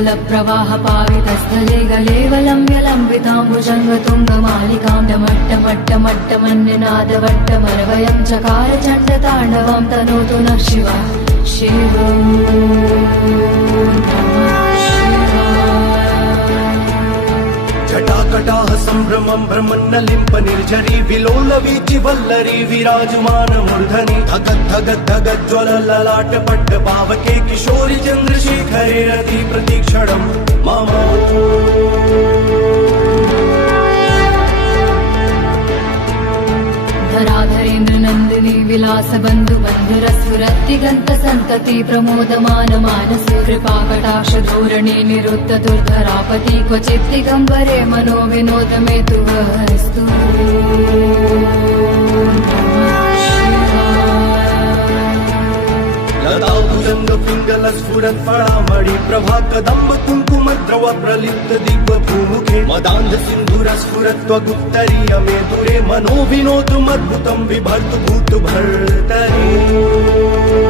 जलप्रवाह पावितस्थले गलेवलम्ब्यलम्बिताम्बुजङ्गतुङ्गमालिकां डमट्टमट्टमट्टमन्यनादवट्टमरवयं चकार चण्डताण्डवं तनोतु नः शिवः शिवम् जटाकटाह सम्भ्रमं भ्रमन्नलिम्प निर्झरी विलोलवीचि वल्लरी विराजमान मूर्धनि धगद् धगद् धगद् ज्वलललाट पट्ट पावके किशोरि चन्द्रशेखरे रति प्रतीक्षणं मम धराधरेन्द्र नन्दिनी विलास बन्धु बन्धुरस्फुरत्तिगन्त सन्तति प्रमोदमान मानसे कृपाकटाक्ष धोरणे निरुद्ध दुर्धरापति क्वचित् दिगम्बरे मनो विनोद मे तु वस्तु लताभुजङ्ग पिङ्गल स्फुरत् फलामणि प्रभा कदम्ब कुङ्कुम द्रव प्रलिप्त दिग्व भूमुखे मदान्ध सिन्धुर स्फुरत् त्वगुत्तरीय मे दूरे मनो विनोदमद्भुतं बिभर्तु भूत भर्तरि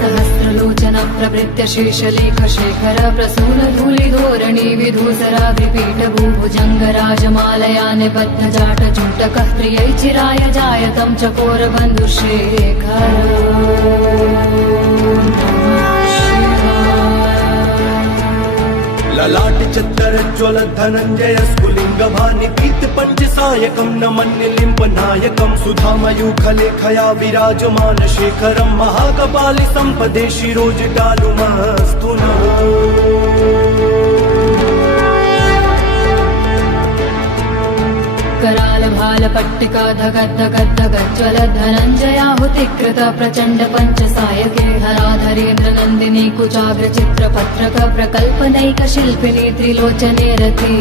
सहस्रलोचनं प्रवृत्य शेषलेख शेखर प्रसून धूलिधोरणी विधूसरा विपीठ भूभुजङ्गराजमालया निबद्ध जाट चूटकः प्रियै चिराय जायतं चकोर बन्धुशेखर ललाट चत्तर ज्वल धनञ्जय स्फुलिङ्ग भानि पीत पञ्चसायकं नमन्यलिम्प नायकं सुधामयूखलेखया विराजमान शेखरं महाकपालि सम्पदे शिरोजटालुमस्तु नः कराल भाल पट्टिका धगद् धगद् धगद् ज्वल धनञ्जयाहुतिकृत प्रचण्ड पञ्चसायके धराधरेन्द्र नन्दिनी कुचाग्र चित्रपत्रक प्रकल्पनैक शिल्पिनी त्रिलोचने रते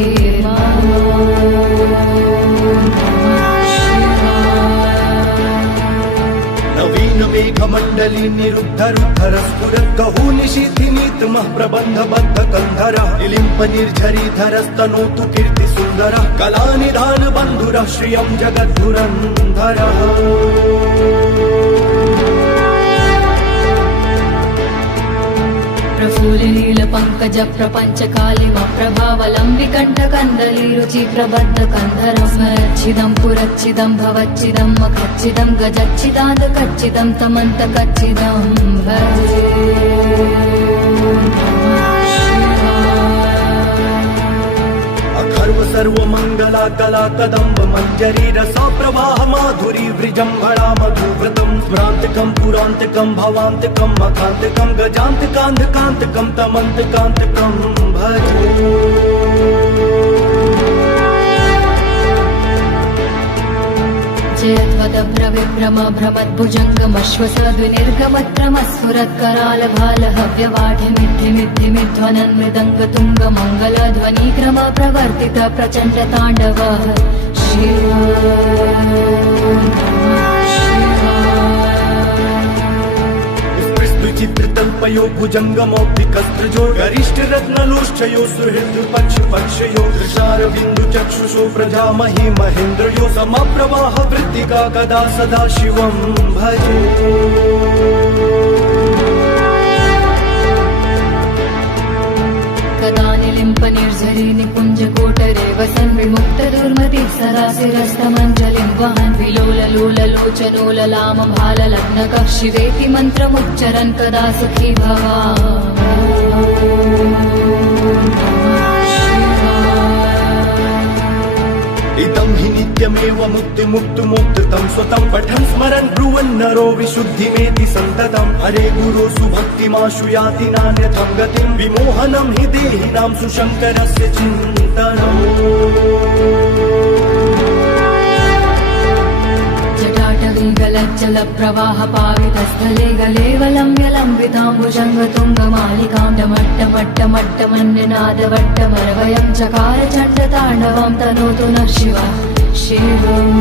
नवीन मेघमण्डली निरुद्ध रुद्धर स्फुरत् गहू निशीथिनीतमः प्रबन्ध बद्ध कन्धरः निलिम्प निर्झरी धरस्तनोतु कीर्ति सुन्दरः कलानिधान बन्धुरः श्रियं जगद्धुरन्धरः प्रफुल्लिनील पङ्कज प्रपञ्च कालिम प्रभावलम्बिकण्ठ कन्दली रुचि प्रबद्ध कन्धरं स्मरच्छिदं पुरच्छिदं भवच्छिदं मखच्छिदं गजच्छिदान्त कच्चिदं तमन्त कच्चिदं भजे अखर्व सर्वमङ्गला कला कदम्ब मञ्जरी रसा प्रवाह माधुरी वृजम्भणा मधुव्रतं स्मरान्तकं पुरान्तकं भवान्तकं मखान्तकं गजान्तकान्धकान्तकं तमन्तकान्तकं भजे जयध्वदभ्रविभ्रम भ्रमद्भुजङ्गमश्वसद्विनिर्गमत्रमस्फुरत्कराल भाल हव्यवाढिमिद्धिमिद्धिमिध्वनन् मृदङ्गतुङ्ग मङ्गलध्वनिक्रम प्रवर्तित प्रचण्ड ताण्डव शिव चित्रतल्पयो भुजङ्गमौक्तिकस्त्रजो गरिष्ठ रत्नलोष्ठयो सुहृद पक्ष पक्षयो दृशार बिन्दु चक्षुषो प्रजामहि महेन्द्रयो समप्रवाह वृत्तिका कदा सदा शिवं भजे कदा निलिम्प निर्झरी निकुञ्ज कोटरे वसन् विमुक्त दुर्मति सरासिरस्तमञ्जलिं वहन् विलोललोललोचनो ललाम भाल लग्नकः शिवेति मन्त्रमुच्चरन् कदा सुखी इदं हि नित्यमेव मुक्तिमुक्तुमुक्तं स्वतं पठन् स्मरन् ब्रुवन् नरो विशुद्धिमेति सन्ततं हरे गुरो सुभक्तिमाशु याति नान्यथं गतिं विमोहनं हि देहिनां सुशङ्करस्य चिन्तनम् जटाटवीगलज्जल प्रवाह पावितस्थले गलेवलम्ब्यलम्बिताम्बुजङ्गतुङ्गमालिकां डमट्टमट्टमट्टमन्यनादवट्टमरवयं चकार चण्डताण्डवं तनोतु नः शिवः शिवम्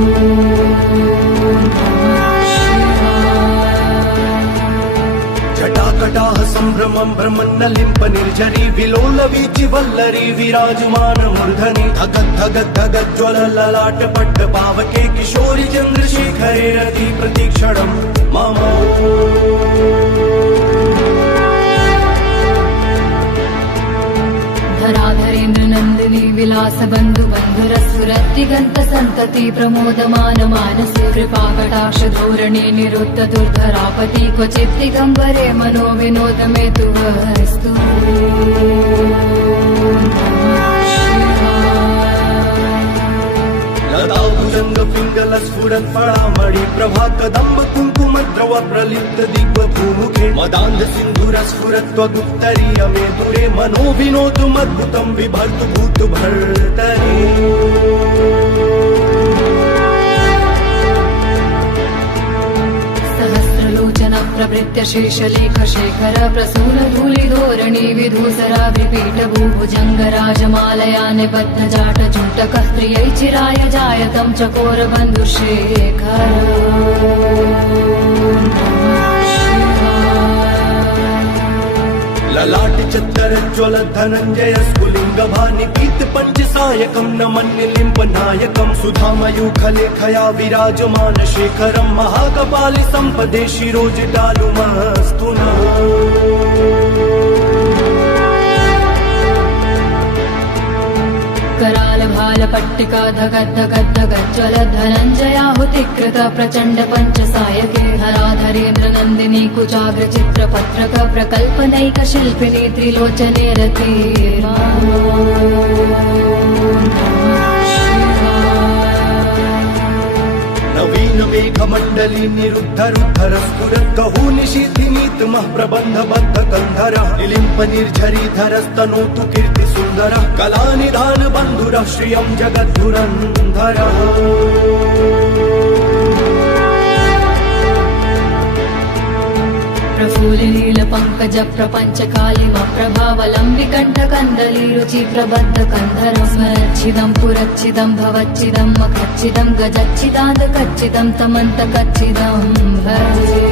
जटाकटाह सम्भ्रमं भ्रमन्नलिम्प निर्झरी विलोलवीचि वल्लरी विराजमान मूर्धनि धगद् धगद् धगद् ज्वलललाट पट्ट पावके किशोरि चन्द्रशेखरे रति प्रतीक्षणं मम विलास बन्धु बन्धुरस्फुरद्दिगन्त सन्तति प्रमोदमान मानसे कृपाकटाक्ष धोरणे निरुद्ध दुर्धरापति क्वचित् दिगम्बरे मनो विनोद मे तु वस्तु लताभुजंग पिंगल स्फुरत् फळामणि प्रभा कदम्ब कुङ्कुम द्रव प्रलिप्त दिग्वधूमुखे मदान्ध सिन्धुर स्फुरत् त्वगुत्तरीय मे दुरे मनो विनोदुमद्भुतं बिभर्तु भूत भर्तरि सहस्रलोचन प्रवृत्य शेषलेख शेखर प्रसून धूलि धोरणी विधूसरा विपीठ भूभुजङ्ग राजमालया निबद्ध जाट चूटकः त्रियै चिराय जायतं चकोर बन्धुशेखर ललाट चत्तर ज्वल धनञ्जय स्फुलिङ्ग भानि पीत पञ्चसायकं नमन्यलिम्ब नायकं सुधामयूखलेखया विराजमान शेखरं महाकपालि सम्पदे शिरोजटालुमस्तु नः कराल भाल पट्टिका धगद् धगद् धगज्ज्वल धनञ्जयाहुतिकृत प्रचण्ड पञ्चसायके हराधरेन्द्र नन्दिनी कुचाग्र चित्र पत्रक प्रकल्पनैक शिल्पिनी त्रिलोचने रते नवीन मेघमण्डली निरुद्ध रुद्धर स्फुरत् कहू निशीथिनीतमः प्रबन्ध बद्ध कन्धरः निलिम्प निर्झरीधरस्तनोतु कीर्ति सुन्दरः कलानिधान बन्धुरः श्रियं जगद्धुरन्धरः प्रफुल्लिनील पङ्कज प्रपञ्च कालिम प्रभावलम्बिकण्ठ कन्दली रुचि प्रबद्ध कन्धरं स्मरच्छिदं पुरच्छिदं भवच्छिदं मखच्छिदं गजच्छिदान्त कच्चिदं तमन्त कच्चिदं भजे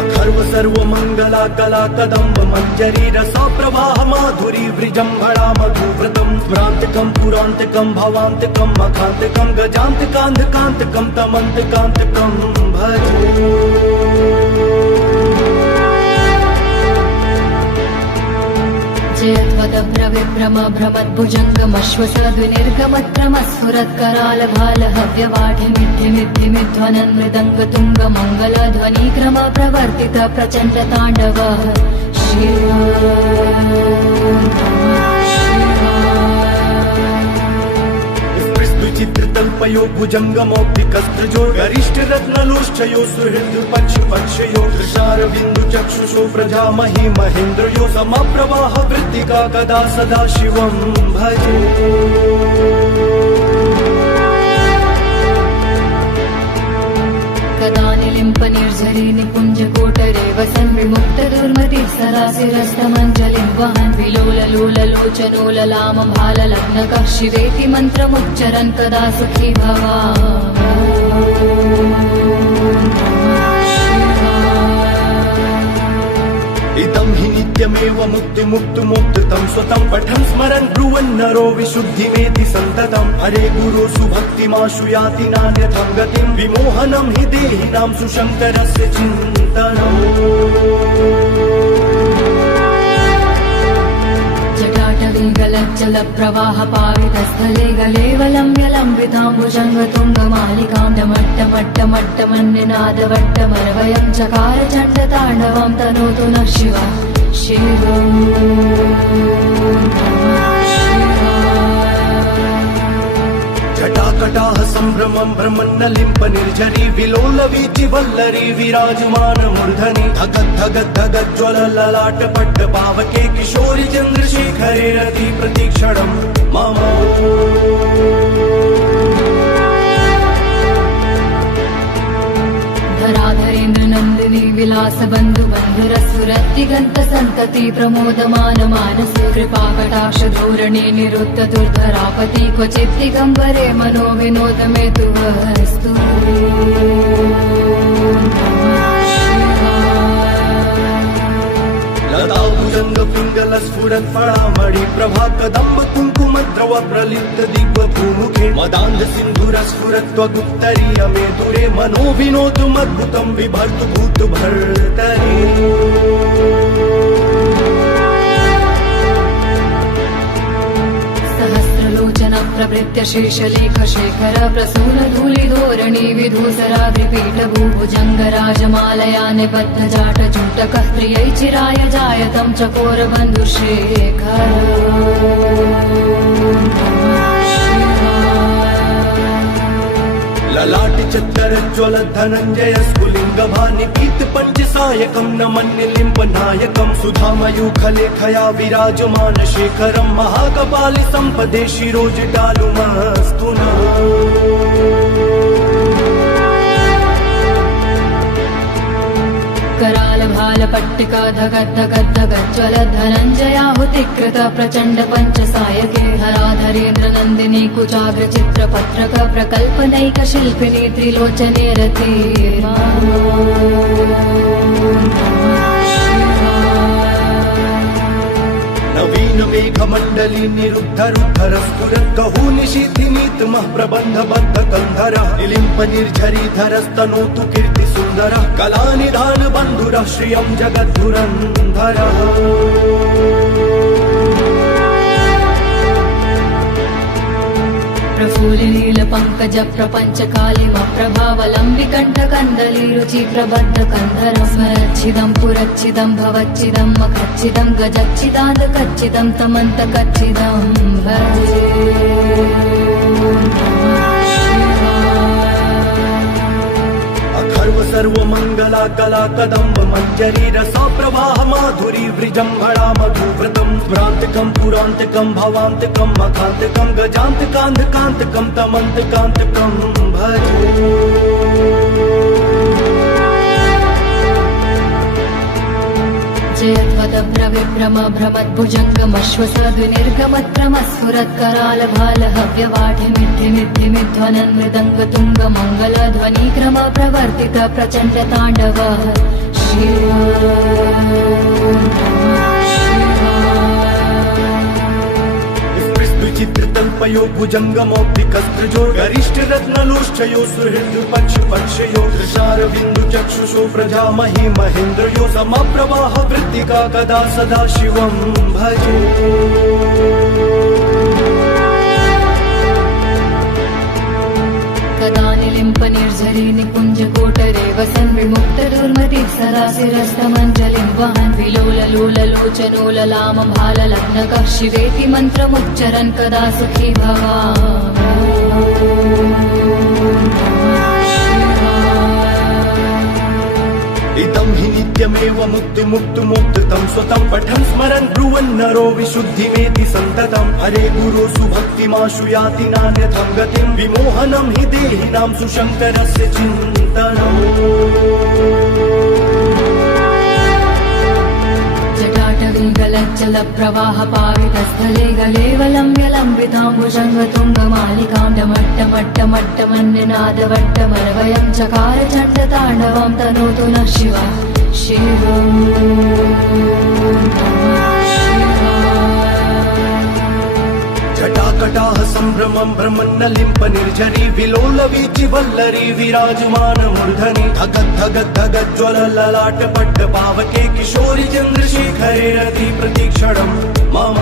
अखर्व सर्वमङ्गला कला कदम्ब मञ्जरी रसा प्रवाह माधुरी वृजम्भणा मधुव्रतं स्मरान्तिकं पुरान्तिकं भवान्तिकं मखान्तिकं गजान्तिकान्धकान्तिकं तमन्तिकान्तिकं भजे जयध्वदभ्र विभ्रम भ्रमद्भुजङ्गमश्वसद्विनिर्गमत्रमस्फुरत्कराल भाल हव्यवाढिमिद्धिमिद्धिमिध्वनन् मृदङ्ग तुङ्ग मङ्गल ध्वनिक्रम प्रवर्तित प्रचण्ड ताण्डव चित्रतल्पयो भुजङ्गमौक्तिकस्त्रजो गरिष्ठ रत्नलोष्ठयो सुहृद पक्षयो दृशारबिन्दु चक्षुषो प्रजामहि महेन्द्रयो समप्रवाह वृत्तिका कदा सदा शिवं भजे कदा निलिम्प निर्झरी निकुञ्ज कोटरे वसन् विमुक्त दुर्मतिः सरासिरस्तमञ्जलिं वहन् विलोललोललोचनो ललाम भाललग्नकः शिवेति मन्त्रमुच्चरन् कदा सुखी इदं हि नित्यमेव मुक्तिमुक्तुमुक्तं स्वतं पठन् स्मरन् ब्रुवन् नरो विशुद्धिमेति सन्ततम् हरे गुरो सुभक्तिमाशु याति नान्यथं गतिं विमोहनं हि देहिनां सुशङ्करस्य चिन्तनम् जटाटवीगलज्जल प्रवाह पावितस्थले गलेवलम्ब्य लम्बिताम्बुजङ्गतुङ्गमालिकां डमट्टमट्टमट्टमन्निनादवट्टमरवयं चकार चण्डताण्डवं तनोतु नः शिवा शिवम् जटाकटाह सम्भ्रमं भ्रमन्नलिम्प निर्झरी विलोलवीचि वल्लरी विराजमान मूर्धनि धगद् धगद् धगज्ज्वल ललाट पट्ट पावके किशोरि चन्द्रशेखरे रति प्रतीक्षणं मम धराधरेन्द्र नन्दिनी विलास बन्धु बन्धुरस्फुरद्दिगन्त सन्तति प्रमोदमान मानसे कृपाकटाक्ष धोरणे निरुद्ध दुर्धरापति क्वचित् दिगम्बरे मनो विनोद मे तु वस्तु लताभुजङ्ग पिङ्गल स्फुरत् फळामणि प्रभा कदम्ब कुङ्कुम द्रव प्रलिप्त दिग्वधूमुखे मदान्ध सिन्धुर स्फुरत् त्वगुत्तरीय मे दुरे मनो विनोदुमद्भुतं बिभर्तु भूत भर्तरि प्रभृत्य शेषलेख शेखर प्रसून धूलिधोरणी विधूसराग्रिपीठ भूभुजङ्ग राजमालया निबद्ध जाट चूटकः प्रियै चिराय जायतं चकोरबन्धुशेखर ललाटि चत्तरज्ज्वल धनञ्जय स्फुलिङ्ग भानि पीत पञ्चसायकं नमन्निलिम्ब नायकं सुधामयूखलेखया विराजमान शेखरं महाकपालि सम्पदे शिरोजटालुमस्तु नः कराल भाल पट्टिका धगद् धगद् धगज्ज्वल धनञ्जयाहुतिकृत प्रचण्ड पञ्चसायके हराधरेन्द्र नन्दिनी कुचाग्र चित्रपत्रक प्रकल्पनैक शिल्पिनी त्रिलोचने रते नवीन मेघमण्डली निरुद्ध रुद्धर स्फुरत् कहू निशीथिनीतमः प्रबन्ध बद्ध कन्धरः निलिम्प निर्झरीधरस्तनोतु कीर्ति सुन्दरः कलानिधान बन्धुरः श्रियं जगद्धुरन्धरः प्रफुल्लील पङ्कज प्रपञ्च कालिम प्रभावलम्बि कण्ठ कन्दली रुचि प्रबद्ध कन्धरं स्मरच्छिदं पुरच्छिदं भवच्छिदं मखच्छिदं गजच्छिदान्त कच्चिदं तमन्त कच्चिदं भजे अखर्व सर्वमङ्गला कला कदम्ब मञ्जरी रसा प्रवाह माधुरी वृजम्भणा मधुव्रतं भ्रान्तिकं पुरान्तिकं भवान्तिकं मखान्तिकं गजान्तिकान्धकान्तिकं तमन्तकान्तिकं भजे जयध्वदभ्रविभ्रम भ्रमद्भुजङ्गमश्वसद्विनिर्गमत्रमस्फुरत्कराल भाल हव्यवाढिमिद्धिमिद्धिमिध्वनन् मृदङ्ग तुङ्ग मङ्गलध्वनिक्रम प्रवर्तित प्रचण्ड ताण्डव चित्रतल्पयो भुजङ्गमौक्तिकस्त्रजो गरिष्ठ रत्नलोष्ठयो सुहृद पक्षयो दृशारविन्दु चक्षुषो प्रजामहि महेन्द्रयो समप्रवाह वृत्तिका कदा सदा शिवं भजे कदा निलिम्प निर्झरी निकुञ्ज कोटरे वसन् विमुक्त दुर्मतिः सरासिरस्तमञ्जलिं वहन् विलोललोललोचनोललाम भाललग्नकः शिवेति मन्त्रमुच्चरन् कदा सुखी इदं हि नित्यमेव मुक्तिमुक्तुमुक्तं स्वतं पठन् स्मरन् ब्रुवन् नरो विशुद्धिमेति सन्ततं हरे गुरो सुभक्तिमाशु याति नान्यथं गतिं विमोहनं हि देहिनां सुशङ्करस्य चिन्तनम् जटाटवीगलज्जल प्रवाह पावितस्थले गलेवलम्ब्य लम्बिताम्बुजङ्गतुङ्गमालिकां डमट्टमट्टमट्टमन्यनादवट्टमरवयं चकार चण्डताण्डवं तनोतु नः शिवा शिवम् जटाकटाह सम्भ्रमं भ्रमन्नलिम्प निर्झरी विलोलवीचि वल्लरी विराजमान मूर्धनि धगद् धगद् धगज्ज्वल ललाट पट्ट पावके किशोरि चन्द्रशेखरे रति प्रतीक्षणं मम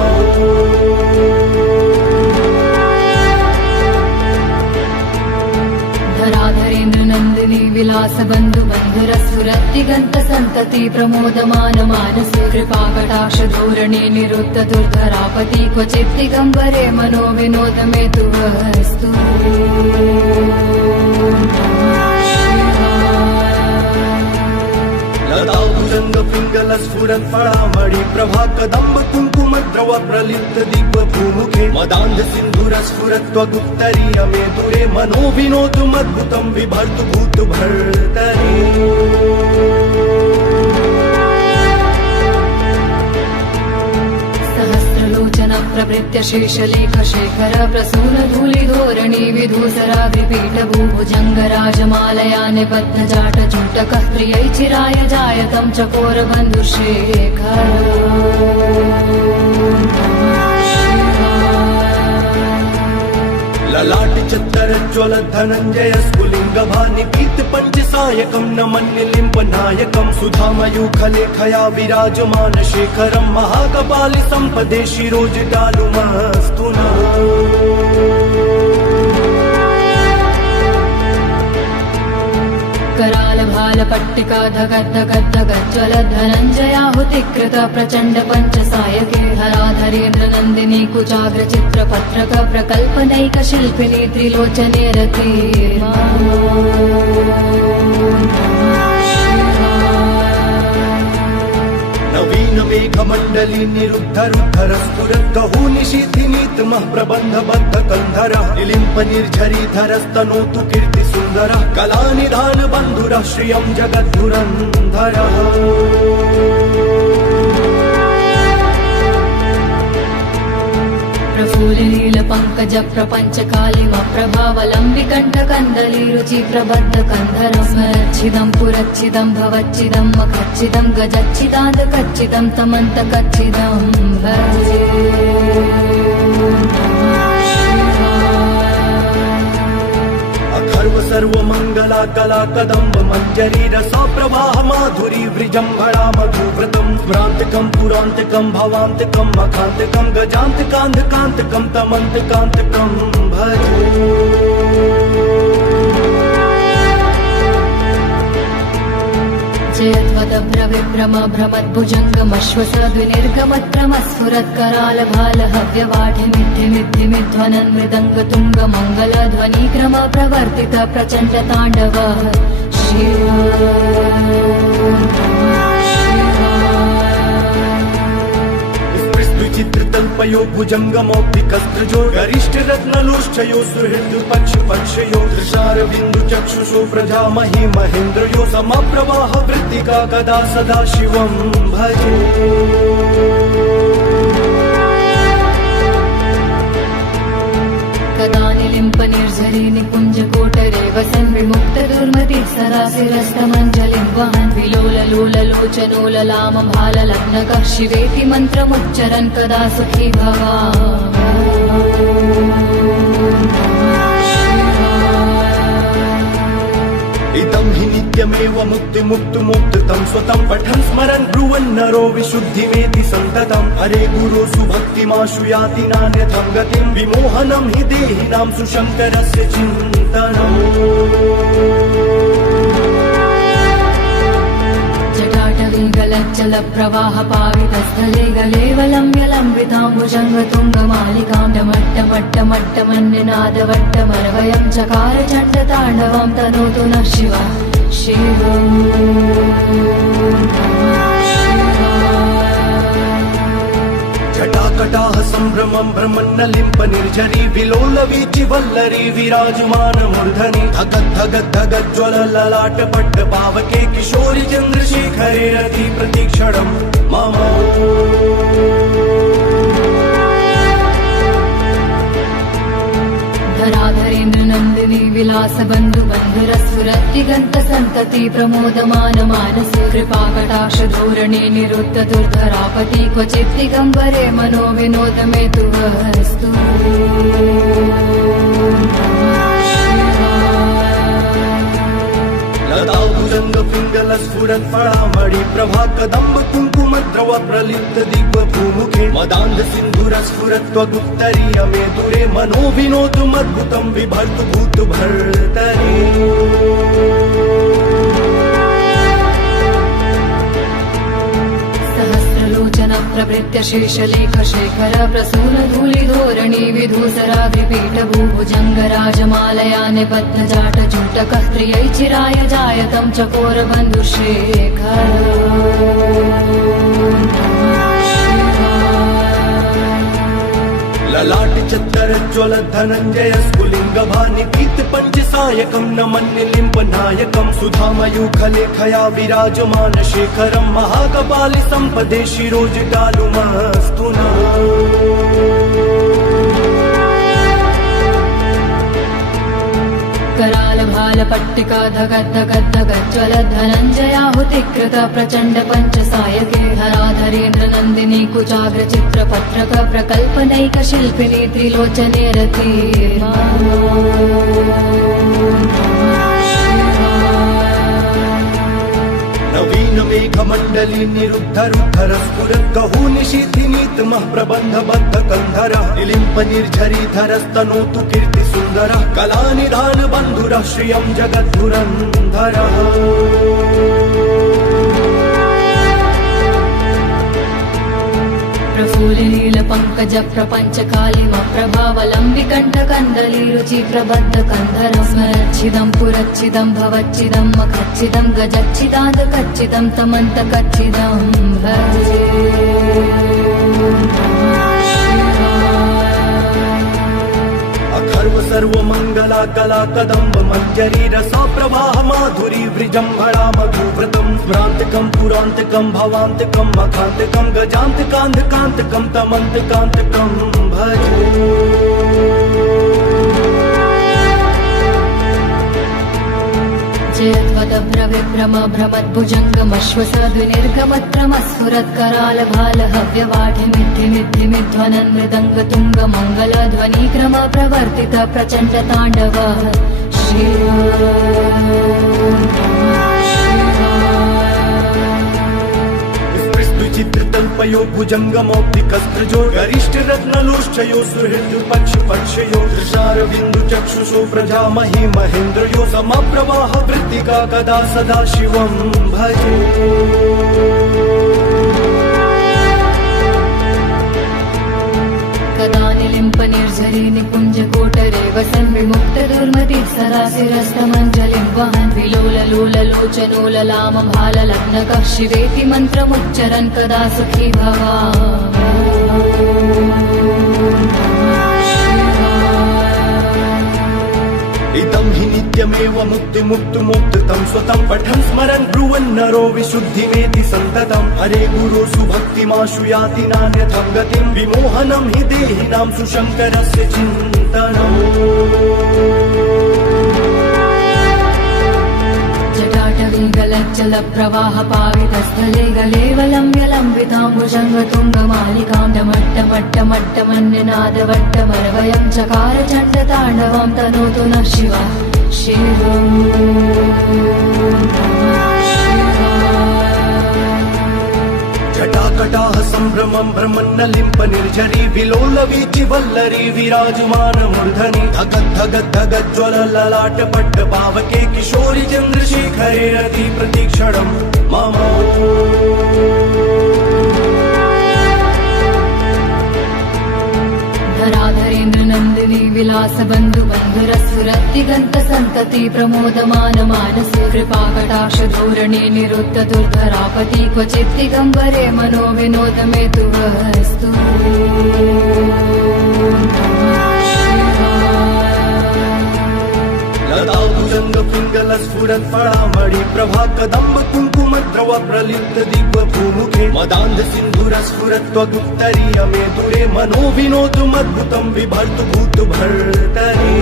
धराधरेन्द्र नन्दिनी विलास बन्धु बन्धुरस्फुरद्दिगन्त सन्तति प्रमोदमान मानसे कृपाकटाक्ष धोरणे निरुद्ध दुर्धरापति क्वचित् दिगम्बरे मनो विनोद मे तु वस्तु लता भुजङ्ग पिङ्गल स्फुरत् फलामणि प्रभा कदम्ब कुङ्कुम द्रव प्रलिप्त दिग्व भूमुखे मदान्ध सिन्धुर स्फुरत् त्वगुत्तरीय मे दूरे मनो विनोदमद्भुतं बिभर्तु भूत भर्तरि सहस्रलोचन प्रभृत्य शेषलेख शेखर प्रसून धूलिधोरणी विधूसराग्रिपीठ भूभुजङ्ग राजमालया निबद्ध जाट चूटकः प्रियै चिराय जायतं चकोरबन्धुशेखर ललाटि चत्तरज्ज्वल धनञ्जय स्फुलिङ्ग भानि पीत पञ्चसायकं नमन्निलिम्ब नायकं सुधामयूखलेखया विराजमान शेखरं महाकपालि सम्पदे शिरोजटालुमस्तु नः कराल भाल पट्टिका धगद् धगद् धगद् ज्वलद् धनञ्जयाहुतिकृत प्रचण्ड पञ्चसायके हराधरेन्द्र नन्दिनी कुचाग्र चित्रपत्रक प्रकल्पनैक शिल्पिनी त्रिलोचने रते नवीन मेघमण्डली निरुद्ध रुद्धर स्फुरद्गहू निशीथिनीतमः प्रबन्ध बद्ध कन्धरः निलिम्प निर्झरीधरस्तनोतु कीर्ति सुन्दरः कलानिधान बन्धुरः श्रियं जगद्धुरन्धरः प्रफुल्लील पङ्कज प्रपञ्च कालिम प्रभावलम्बि कण्ठकन्दली रुचि प्रबद्ध कन्धरं स्मरच्छिदं पुरच्छिदं भवच्छिदं मखच्छिदं गजच्छिदान्त कच्चिदं तमन्त कच्चिदं भजे अखर्व सर्वमङ्गला कला कदम्ब मञ्जरी रसा प्रवाह माधुरी वृजम्भणा मधुव्रतम् स्मरान्तकम् पुरान्तकम् भवान्तकम् मखान्तकम् गजान्तकान्धकान्तकम् तमन्तकान्तकम् भजे जयध्वदभ्र विभ्रम भ्रमद्भुजङ्गमश्वसद्विनिर्गमत्क्रमस्फुरत्कराल भाल हव्यवाढिमिद्धिमिद्धिमिध्वनन् मृदङ्ग तुङ्ग मङ्गल ध्वनिक्रम प्रवर्तित प्रचण्ड ताण्डव चित्रतल्पयो भुजङ्गमौक्तिकस्त्रजो गरिष्ठरत्नलोष्ठयो सुहृद्पक्षपक्षयो दृशारबिन्दु चक्षुषो प्रजामहि महेन्द्रयो समप्रवाह वृत्तिका कदा सदा शिवं भजे कदा निलिम्प निर्झरी निकुञ्ज कोटरे वसन् विमुक्त दुर्मति सरासिरस्तमञ्जलिं वहन् विलोललोललोचनोललाम भाललग्नकः शिवेति मन्त्रमुच्चरन् कदा सुखी इदं हि नित्यमेव मुक्तिमुक्तुमुक्तं स्वतं पठन् स्मरन् ब्रुवन् नरो विशुद्धिमेति सन्ततम् हरे गुरो सुभक्तिमाशु याति नान्यथं गतिं विमोहनं हि देहिनां सुशङ्करस्य चिन्तनम् जटाटवीगलज्जल प्रवाह पावितस्थले गलेवलम्ब्य लम्बिताम्बुजङ्गतुङ्गमालिकां डमट्टमट्टमट्टमन्यनादवट्टमरवयं चकार चण्डताण्डवं तनोतु नः शिव जटाकटाह सम्भ्रमं भ्रमन्नलिम्प निर्झरी विलोलवीचि वल्लरी विराजमान मूर्धनि धगद् धगद् धगद् ज्वल ललाट पट्ट पावके किशोरि चन्द्रशेखरे रति प्रतीक्षणं मम धराधरेन्द्र नन्दिनी विलास बन्धु बन्धुरस्फुरत्तिगन्त सन्तति प्रमोदमान मानसे कृपाकटाक्ष धोरणे निरुद्ध दुर्धरापति क्वचित् दिगम्बरे मनो विनोद मे तु वस्तु लताभुजङ्ग पिङ्गल स्फुरत् फलामणि प्रभा कदम्ब कुङ्कुमद्रव प्रलिप्त दिग्वभूमुखे मदान्ध सिन्धुर स्फुरत्वगुत्तरीय मे दूरे मनो विनोदमद्भुतं बिभर्तु भूत भर्तरि सहस्रलोचन प्रभृत्य शेषलेख शेखर प्रसून धूलिधोरणी विधूसराग्रिपीठ भूभुजङ्गराजमालया निबद्ध जाट चूटकः त्रियै चिराय जायतं चकोर बन्धुशेखर ललाट चत्तर ज्वल धनञ्जय स्फुलिङ्ग भानि पीत पञ्चसायकं नमन्निलिम्प नायकं सुधामयूखलेखया विराजमान शेखरं महाकपालि सम्पदे शिरोजटालुमस्तु नः कराल भाल पट्टिका धगद् धगद् धगद् ज्वलद् धनञ्जयाहुतिकृत प्रचण्ड पञ्चसायके हराधरेन्द्र नन्दिनी कुचाग्र चित्रपत्रक प्रकल्पनैक शिल्पिनी त्रिलोचने रते नवीन मेघमण्डली कमण्डली निरुद्ध रुद्धर स्फुरत् कहू निशीथिनीतमः प्रबन्ध बद्ध कन्धरः निलिम्प निर्झरीधरस्तनोतु कीर्ति सुन्दरः कलानिधान बन्धुरः श्रियं जगद्धुरन्धरः प्रफुल्लील पंकज प्रपंच कालिम प्रभावलंबि कंठ कंदली रुचि प्रबद्ध कंधरं स्मरच्छिदं पुरच्छिदं भवच्छिदं मखच्छिदं गजच्छिदाद कच्चिदं तमन्त कच्चिदं भजे अखर्व सर्व मंगला कला कदम्ब मंजरी रसा प्रवाह माधुरी वृजंभरा मधुव्रतम स्मरांतकम पुरांतकम भवांतकम मखांतकम गजांतकांतकांतकम तमंतकांतकम भजे जयत्वदभ्र विभ्रम भ्रमद्भुजङ्गमश्वसद्विनिर्गमत्रमस्फुरत्कराल भाल हव्यवाढिमिद्धिमिद्धिमिध्वनन् मृदङ्ग तुङ्ग मङ्गल ध्वनिक्रम प्रवर्तित प्रचण्ड ताण्डव चित्रतल्पयो भुजङ्गमौक्तिकस्त्रजो गरिष्ठ रत्नलोष्ठयो सुहृद्पक्षपक्षयो दृशारविन्दु चक्षुषो प्रजामहि महेन्द्रयो समप्रवाह वृत्तिका कदा सदा शिवं भजे कदा निलिम्प निर्झरी निकुञ्ज कोटरे वसन् विमुक्त दुर्मति सरासिरस्तमञ्जलिं वहन् विलोललोललोचनोललाम भाललग्नकः शिवेति मन्त्रमुच्चरन् कदा सुखी इदं हि नित्यमेव मुक्तिमुक्तुमुक्तं स्वतं पठन् स्मरन् ब्रुवन् नरो विशुद्धिमेति सन्ततं हरे गुरुषु भक्तिमाशु याति नान्यथं गतिं विमोहनं हि देहिनां सुशङ्करस्य चिन्तनम् जटाटवीगलज्जल प्रवाह पावितस्थले गलेवलम्ब्य लम्बिताम्बुजङ्गतुङ्गमालिकां डमट्टमट्टमट्टमन्यनादवट्टमरवयं चकार चण्डताण्डवं तनोतु नः शिवः शिवम् जटाकटाह सम्भ्रमं भ्रमन्नलिम्प निर्झरी विलोलवीचि वल्लरी विराजमान मूर्धनि धगद् धगद् धगज्ज्वल ललाट पट्ट पावके किशोरि चन्द्रशेखरे रति प्रतीक्षणं मम धराधरेन्द्र नन्दिनी विलास बन्धु बन्धुरस्फुरत्तिगन्त सन्तति प्रमोदमान मानसे कृपाकटाक्ष धोरणे निरुद्ध दुर्धरापति क्वचित् दिगम्बरे मनो विनोद मे तु वस्तु लताभुजङ्ग पिङ्गल स्फुरत् फलामणि प्रभा कदम्ब कुङ्कुमद्रव प्रलिप्त दिव्य भूमुखे मदान्ध सिन्धुर स्फुरत् त्वगुत्तरीय मे दूरे मनो विनोदमद्भुतं बिभर्तु भूत भर्तरि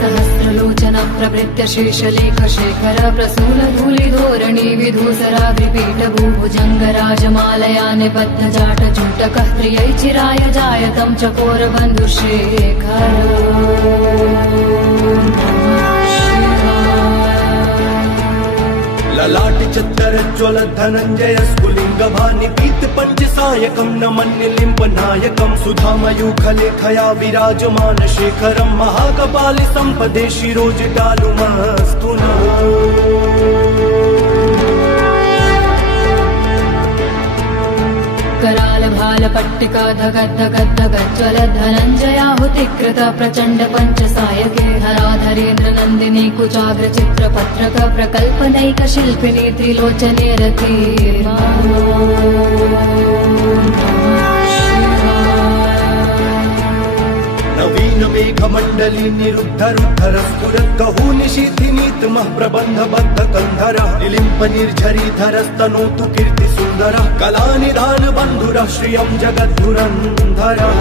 सहस्रलोचन प्रभृत्य शेषलेख शेखर प्रसूल धूलिधोरणी विधूसराग्रिपीठ भूभुजङ्ग राजमालया निबद्ध जाट चूटकः प्रियै चिराय जायतं चकोर बन्धुशेखर ललाट चत्तरज्ज्वल धनञ्जय स्फुलिङ्ग भानिपीत पञ्चसायकं नमन्यलिम्प नायकं सुधामयूखलेखया विराजमान शेखरं महाकपालि सम्पदे शिरोजटालुमस्तु नः कराल भाल पट्टिका धगद् धगद् धगज्ज्वल धनञ्जयाहुतिकृत प्रचण्ड पञ्चसायके हराधरेन्द्र नन्दिनी कुचाग्र चित्रपत्रक प्रकल्पनैक शिल्पिनी त्रिलोचने रते नवीन मेघमण्डली निरुद्ध रुद्धर स्फुरत् कहू निशीथिनीतमः प्रबन्ध बद्ध कन्धरः निलिम्प निर्झरीधरस्तनोतु कीर्ति सुन्दरः कलानिधान बन्धुरः श्रियं जगद्धुरन्धरः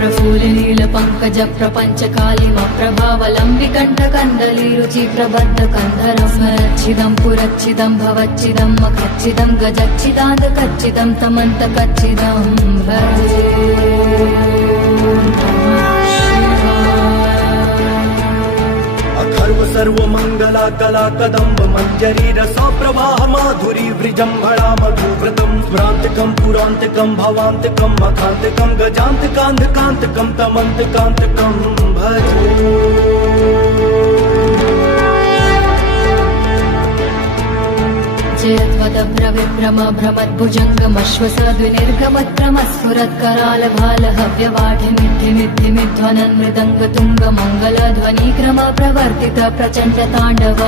प्रफुल्लील पंकज प्रपंच कालिम प्रभावलंबि कंठ कंदली रुचि प्रबद्ध कंधरं स्मरच्छिदं पुरच्छिदं भवच्छिदं मखच्छिदं गजच्छिदाद कच्चिदं तमन्त कच्चिदं भजे सर्वमङ्गला कला कदम्ब मञ्जरी रसा प्रवाह माधुरी वृजम्भणा मधुव्रतम् स्मरान्तकम् पुरान्तकम् भवान्तकम् मखान्तकम् गजान्तकान्धकान्तकम् तमन्तकान्तकम् भजे जयत्वदभ्रविभ्रमभ्रमद्भुजङ्गमश्वसद्विनिर्गमत्रमस्फुरत्करालभालहव्यवाढिमिद्धिमिद्धिमिध्वनन् मृदङ्गतुङ्गमङ्गलध्वनिक्रमप्रवर्तित प्रचण्डताण्डव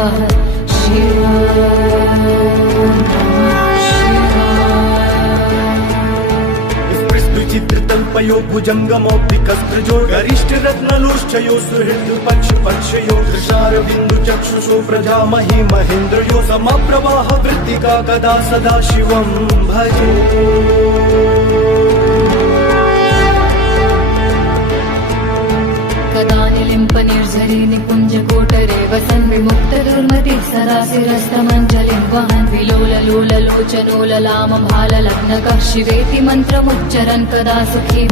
चित्रतल्पयो भुजङ्गमौक्तिकस्त्रजो गरिष्ठरत्नलोष्ठयो सुहृद्पक्षपक्षयो दृशारबिन्दुचक्षुषो प्रजामहि महेन्द्रयो समप्रवाह वृत्तिका कदा सदा शिवं भजे कदा निलिम्प निर्झरी निकुञ्जकोटरे वसन् विमुक्तदुर्मतिः सरासिरस्तमञ्जलिं वहन् विलोललोललोचनोललामभाललग्नकः शिवेति मन्त्रमुच्चरन् कदा सुखी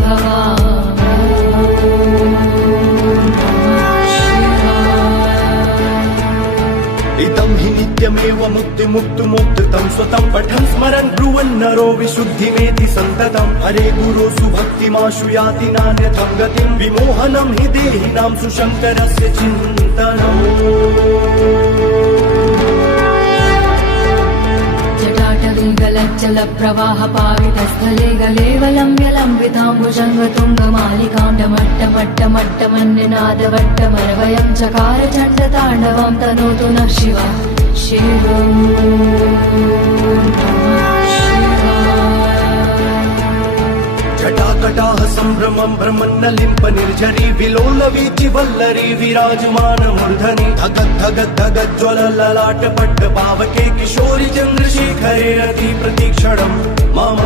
इदं हि नित्यमेव मुक्तिमुक्तुमुक्तं स्वतं पठन् स्मरन् ब्रुवन् नरो विशुद्धिमेति सन्ततम् हरे गुरो सुभक्तिमाशु याति नान्यथं गतिं विमोहनं हि देहिनां सुशङ्करस्य चिन्तनम् जटाटवीगलज्जलप्रवाहपावितस्थले गलेवलम्ब्यलम्बिताम्बुजङ्गतुङ्गमालिकां डमट्टमट्टमट्टमन्निनादवट्टमरवयं चकार चण्डताण्डवं तनोतु नः शिवा शिवम् जटाकटाह सम्भ्रमं भ्रमन्नलिम्प निर्झरी विलोलवीचि वल्लरी विराजमान मूर्धनि धगद् धगद् धगज्ज्वलललाटपट्ट पावके किशोरि चन्द्रशेखरे रति प्रतीक्षणं मम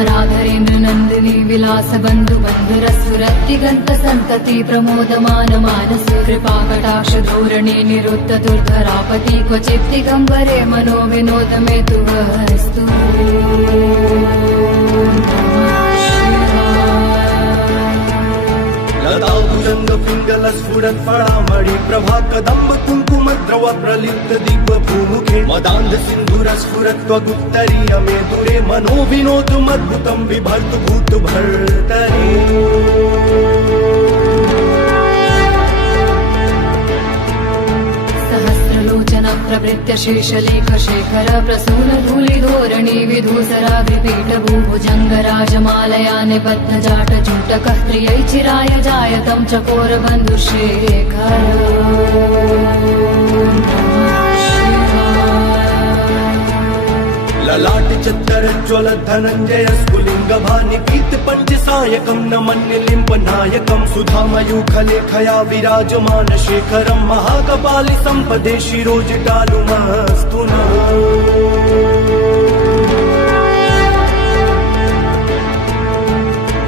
धराधरेन्द्रनन्दिनी विलासबन्धुबन्धुरस्फुरत्तिगन्तसन्तति प्रमोदमान मानसे कृपाकटाक्षधोरणे निरुद्धदुर्धरापति क्वचित् दिगम्बरे मनो विनोदमेतु वस्तु लताभुजङ्गपिङ्गलस्फुरत्फलामणि प्रभा कदम्ब कुङ्कुमद्रव प्रलिप्त दिग्भूमुखे मदान्ध सिन्धुरस्फुरत्वगुत्तरीय मे दुरे मनो विनोदमद्भुतं बिभर्तु भूतभर्तरि प्रवृत्य शेषलेखशेखर प्रसूनधूलिधोरणी विधूसराग्रिपीठभूभुजङ्गराजमालया निबद्धजाटजूटकः त्रियैचिराय जायतं चकोरबन्धुशेखर ललाट चत्तरज्ज्वल धनञ्जय स्फुलिङ्गभानि पीत पञ्चसायकं न मन्यलिम्प नायकं सुधामयूखलेखया विराजमान शेखरं महाकपालि सम्पदे शिरोजटालुमस्तु नः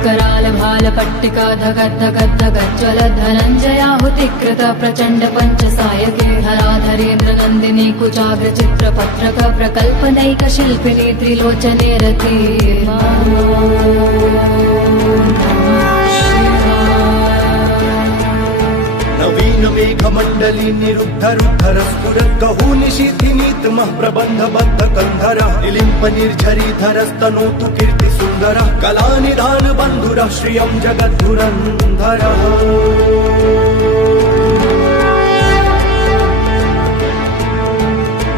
करालभालपट्टिका धगद्धगद्धगज्ज्वल धनञ्जयाहुतिकृत प्रचण्ड पञ्चसायके हराधरेन्द्रनन्दिनी कुचाग्रचित्रपत्रक प्रकल्पनैकशिल्पिनी त्रिलोचने रते नवीन मेघमण्डली निरुद्धरुद्धर स्फुरद्गहू निशीथिनीतमः प्रबन्धबद्ध कन्धरः निलिम्प निर्झरीधरस्तनोतु कीर्तिसुन्दरः कलानिधान बन्धुरः श्रियं जगद्धुरन्धरः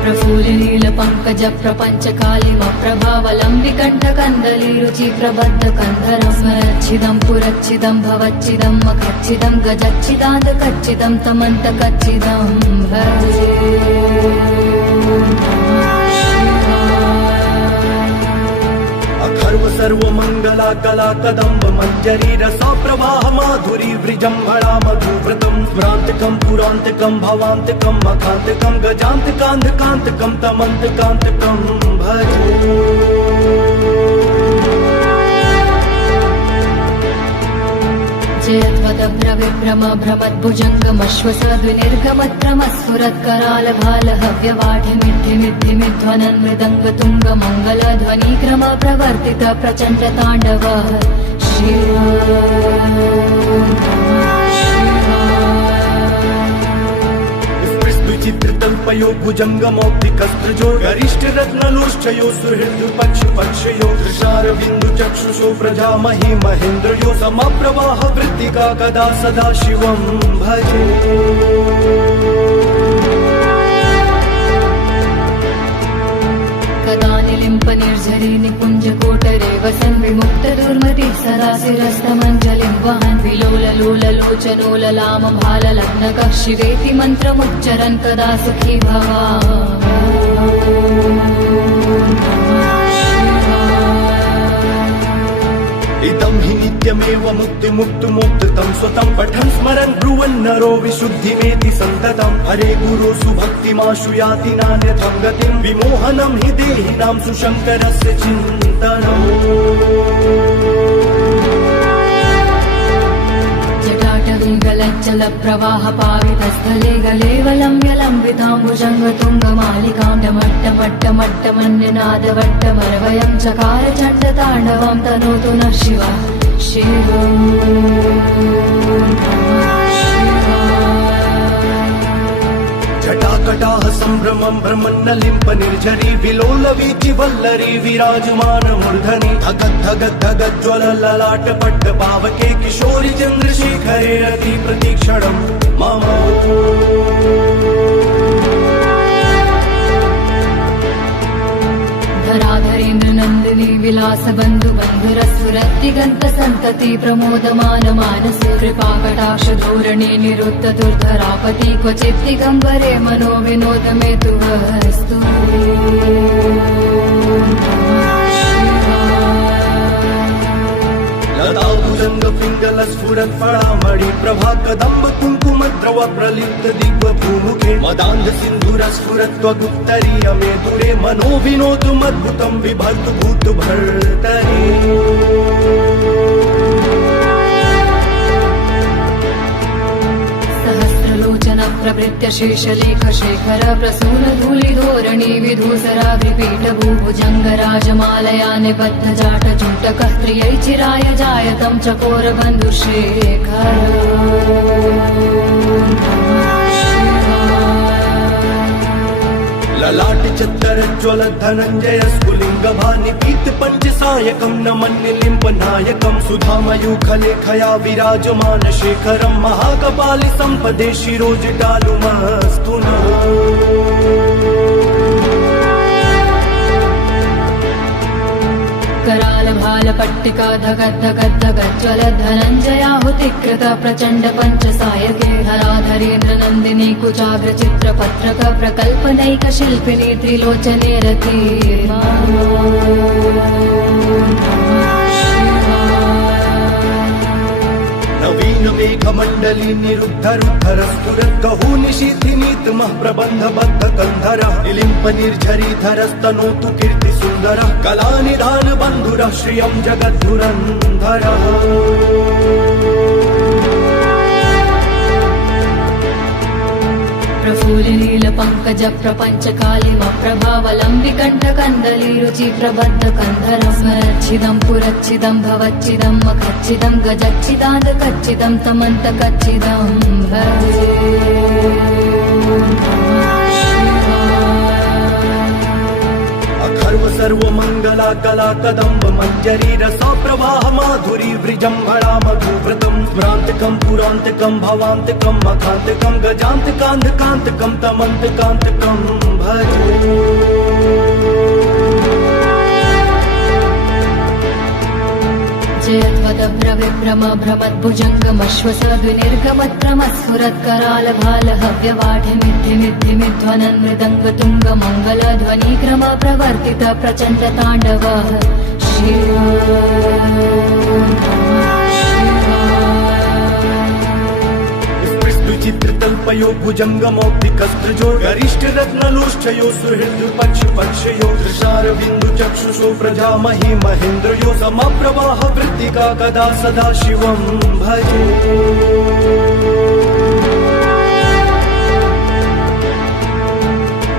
प्रफुल्लिनीलपङ्कज प्रपञ्चकालिमप्रभावलम्बिकण्ठकन्दली रुचिप्रबद्धकन्धरं स्मरच्छिदं पुरच्छिदं भवच्छिदं मखच्छिदं गजच्छिदान्तकच्छिदं तमन्तकच्छिदं भजे अखर्व सर्वमङ्गला कला कदम्ब मञ्जरी रसा प्रवाह माधुरी वृजम्भणा मधुव्रतम् स्मरान्तकम् पुरान्तकम् भवान्तकम् मखान्तकम् गजान्तकान्धकान्तकम् तमन्तकान्तकम् भजे जयत्वदभ्रविभ्रमभ्रमद्भुजङ्गमश्वसद्विनिर्गमत्रमस्फुरत्करालभालहव्यवाढिमिद्धिमिद्धिमिध्वनन् मृदङ्गतुङ्गमङ्गलध्वनिक्रमप्रवर्तित प्रचण्डताण्डव चित्रतल्पयो भुजङ्गमौक्तिकस्त्रजो गरिष्ठ रत्नलोष्ठयो सुहृदु पक्षयो दृशारविन्दु चक्षुषो प्रजामहि महेन्द्रयो समप्रवाह वृत्तिका कदा सदा शिवं भजे कदा निलिम्प निर्झरी निकुञ्ज कोटरे वसन् विमुक्त दुर्मति सदाशिरस्तमञ्जलिं वहन् विलोललोललोचनो ललाम भाललग्नकः शिवेति मन्त्रमुच्चरन् कदा सुखी इदं हि नित्यमेव मुक्तिमुक्तुमुक्तं स्वतं पठन् स्मरन् ब्रुवन् नरो विशुद्धिमेति सन्ततम् हरे गुरो सुभक्तिमाशु याति नान्यथं गतिं विमोहनं हि देहिनां सुशङ्करस्य चिन्तनम् जटाटविङ्गलज्जलप्रवाहपावितस्थले गलेवलम्ब्यलम्बिताम्बुजङ्गतुङ्गमालिकां डमट्टमट्टमट्टमन्यनादवट्टमरवयं चकार चण्डताण्डवं तनोतु नः शिवः जटाकटाह सम्भ्रमं भ्रमन्नलिम्प निर्झरी विलोलवीचि वल्लरी विराजमान मूर्धनि धगद्धगद्धगज्ज्वलललाट पट्ट पावके किशोरि चन्द्रशेखरे रति प्रतीक्षणं मम धराधरेन्द्र नन्दिनी विलास बन्धु बन्धुरस्फुरद्दिगन्त सन्तति प्रमोदमान मानसे कृपाकटाक्ष धोरणे निरुद्ध दुर्धरापति क्वचित् दिगम्बरे मनो विनोद मे तु वस्तु लताभुजङ्ग पिङ्गल स्फुरत् फलामणि प्रभा कदम्ब कुङ्कुमद्रव प्रलिप्त दिग्व भूमुखे मदान्ध सिन्धुर स्फुरत् त्वगुत्तरीय मे दूरे मनो विनोदमद्भुतं बिभर्तु भूत भर्तरि सहस्रलोचन प्रभृत्य शेषलेख शेखर प्रसून धूलिधोरणी विधूसराग्रिपीठ भूभुजङ्गराजमालया निबद्ध जाट चूटकः त्रियै चिराय जायतं चकोर बन्धुशेखर ललाट चत्तर ज्वल धनञ्जय स्फुलिङ्ग भानि पीत पञ्चसायकं नमन्निलिम्प नायकं सुधामयूखलेखया विराजमान शेखरं महाकपालि सम्पदे शिरोजटालुमस्तु नः कराल भाल पट्टिका धगद्धगद्धगज्ज्वल धनञ्जयाहुतिकृत प्रचण्ड पञ्चसायके धराधरेन्द्र नन्दिनी कुचाग्र चित्रपत्रक प्रकल्पनैक शिल्पिनी त्रिलोचने रति नवीन मेघमण्डली निरुद्ध रुद्धर स्फुरत् गहू निशीथिनीतमः प्रबन्ध बद्ध कन्धरः निलिम्प निर्झरी धरस्तनोतु कीर्ति सुन्दरः कलानिधान बन्धुरः श्रियं जगद्धुरन्धरः प्रफुल्लील पङ्कज प्रपञ्च कालिम प्रभावलम्बिकण्ठ कन्दली रुचि प्रबद्ध कन्धरं स्मरच्छिदं पुरच्छिदं भवच्छिदं मखच्छिदं गजच्छिदान्त कच्चिदं तमन्त कच्चिदं भजे अखर्व सर्वमङ्गला कला कदम्ब मञ्जरी रसा प्रवाह माधुरी वृजम्भणा मधुव्रतं स्मरान्तकं पुरान्तकं भवान्तकं मखान्तकं गजान्तकान्धकान्तकं तमन्तकान्तकं भजे जयध्वदभ्रविभ्रम भ्रमद्भुजङ्गमश्वसद्विनिर्गमत्रमस्फुरत्कराल भाल हव्यवाढिमिद्धिमिद्धिमिध्वनन् मृदङ्गतुङ्ग मङ्गलध्वनिक्रम प्रवर्तित प्रचण्ड ताण्डव चित्रतल्पयो भुजङ्गमौक्तिकस्त्रजो गरिष्ठ रत्नलोष्ठयो सुहृदु पक्षयो दृशारविन्दु चक्षुषो प्रजामहि महेन्द्रयो समप्रवाह वृत्तिका कदा सदा शिवं भजे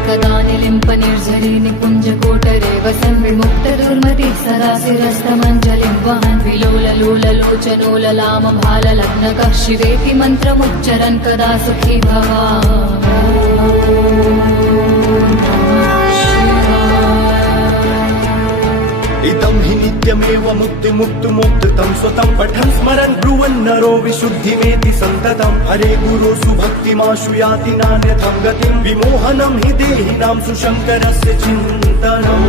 कदा निलिम्प निर्झरी निकुञ्ज कोटरे वसन् विमुक्त दुर्मति सदा सदा शिरस्तमञ्जलिं वहन् विलोललोललोचनोललामभाललग्नकः शिवेति मन्त्रमुच्चरन् कदा सुखी भवा इदं हि नित्यमेव मुक्तिमुक्तुमुक्तं स्वतं पठन् स्मरन् ब्रुवन् नरो विशुद्धिमेति सन्ततम् हरे गुरुसु भक्तिमाशु याति नान्यथं गतिं विमोहनं हि देहिनां सुशङ्करस्य चिन्तनम्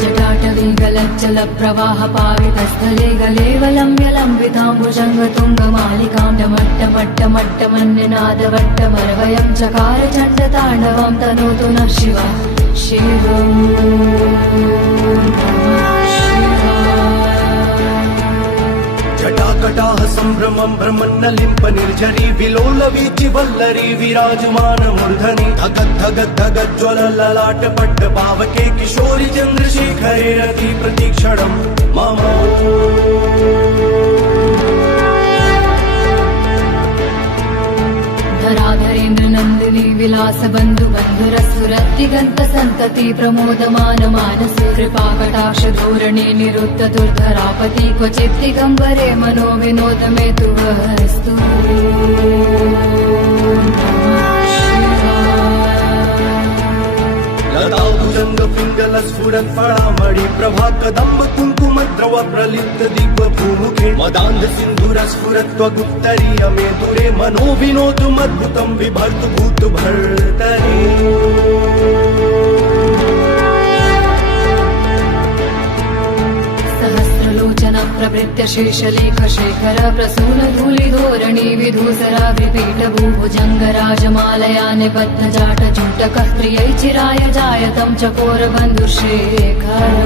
जटाटवीगलज्जलप्रवाहपावितस्थले गलेवलम्ब्यलम्बिताम्बुजङ्गतुङ्गमालिकां डमट्टमट्टमट्टमन्यनादवट्टमरवयं चकार चण्डताण्डवं तनोतु नः शिवा शिवम् जटाकटाह सम्भ्रमं भ्रमन्नलिम्प निर्झरी विलोलवीचि वल्लरी विराजमान मूर्धनि धगद्धगद्धगज्ज्वलललाट पट्ट पावके किशोरि चन्द्रशेखरे रति प्रतीक्षणं मम धराधरेन्द्र नन्दिनी विलास बन्धु बन्धुरस्फुरत्तिगन्त सन्तति प्रमोदमान मानसे कृपाकटाक्ष धोरणे निरुद्ध दुर्धरापति क्वचित् दिगम्बरे मनो विनोद मे तु वस्तु लताभुजङ्ग पिङ्गल स्फुरत् फलामणि प्रभा कदम्ब कुङ्कुमद्रव प्रलिप्त दिग्व भूमुखे मदान्ध सिन्धुर स्फुरत् त्वगुत्तरीय मे दूरे मनो विनोदमद्भुतं बिभर्तु भूत भर्तरि सहस्रलोचन प्रभृत्य शेषलेख शेखर प्रसून धूलिधोरणी विधूसरा विपीठ भूभुजङ्गराजमालया निबद्ध जाट चूटकः प्रियै चिराय जायतं चकोर बन्धुशेखर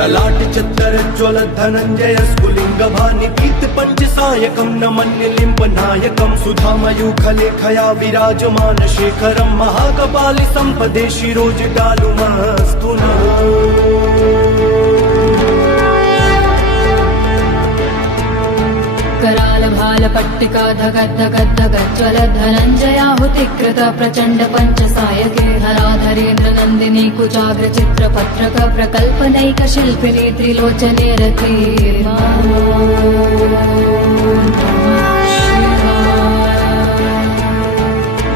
ललाट चत्तर ज्वल धनञ्जय स्फुलिङ्ग भानि पीत पञ्चसायकं न मन्यलिम्ब नायकं सुधामयूखलेखया विराजमान शेखरं महाकपालि सम्पदे शिरोजगालुमस्तु नः कराल भाल पट्टिका धगद्धगद्धगज्ज्वल धनञ्जयाहुतिकृत प्रचण्ड पञ्चसायके हराधरेन्द्र नन्दिनी कुचाग्र चित्रपत्रक प्रकल्पनैक शिल्पिनी त्रिलोचने रते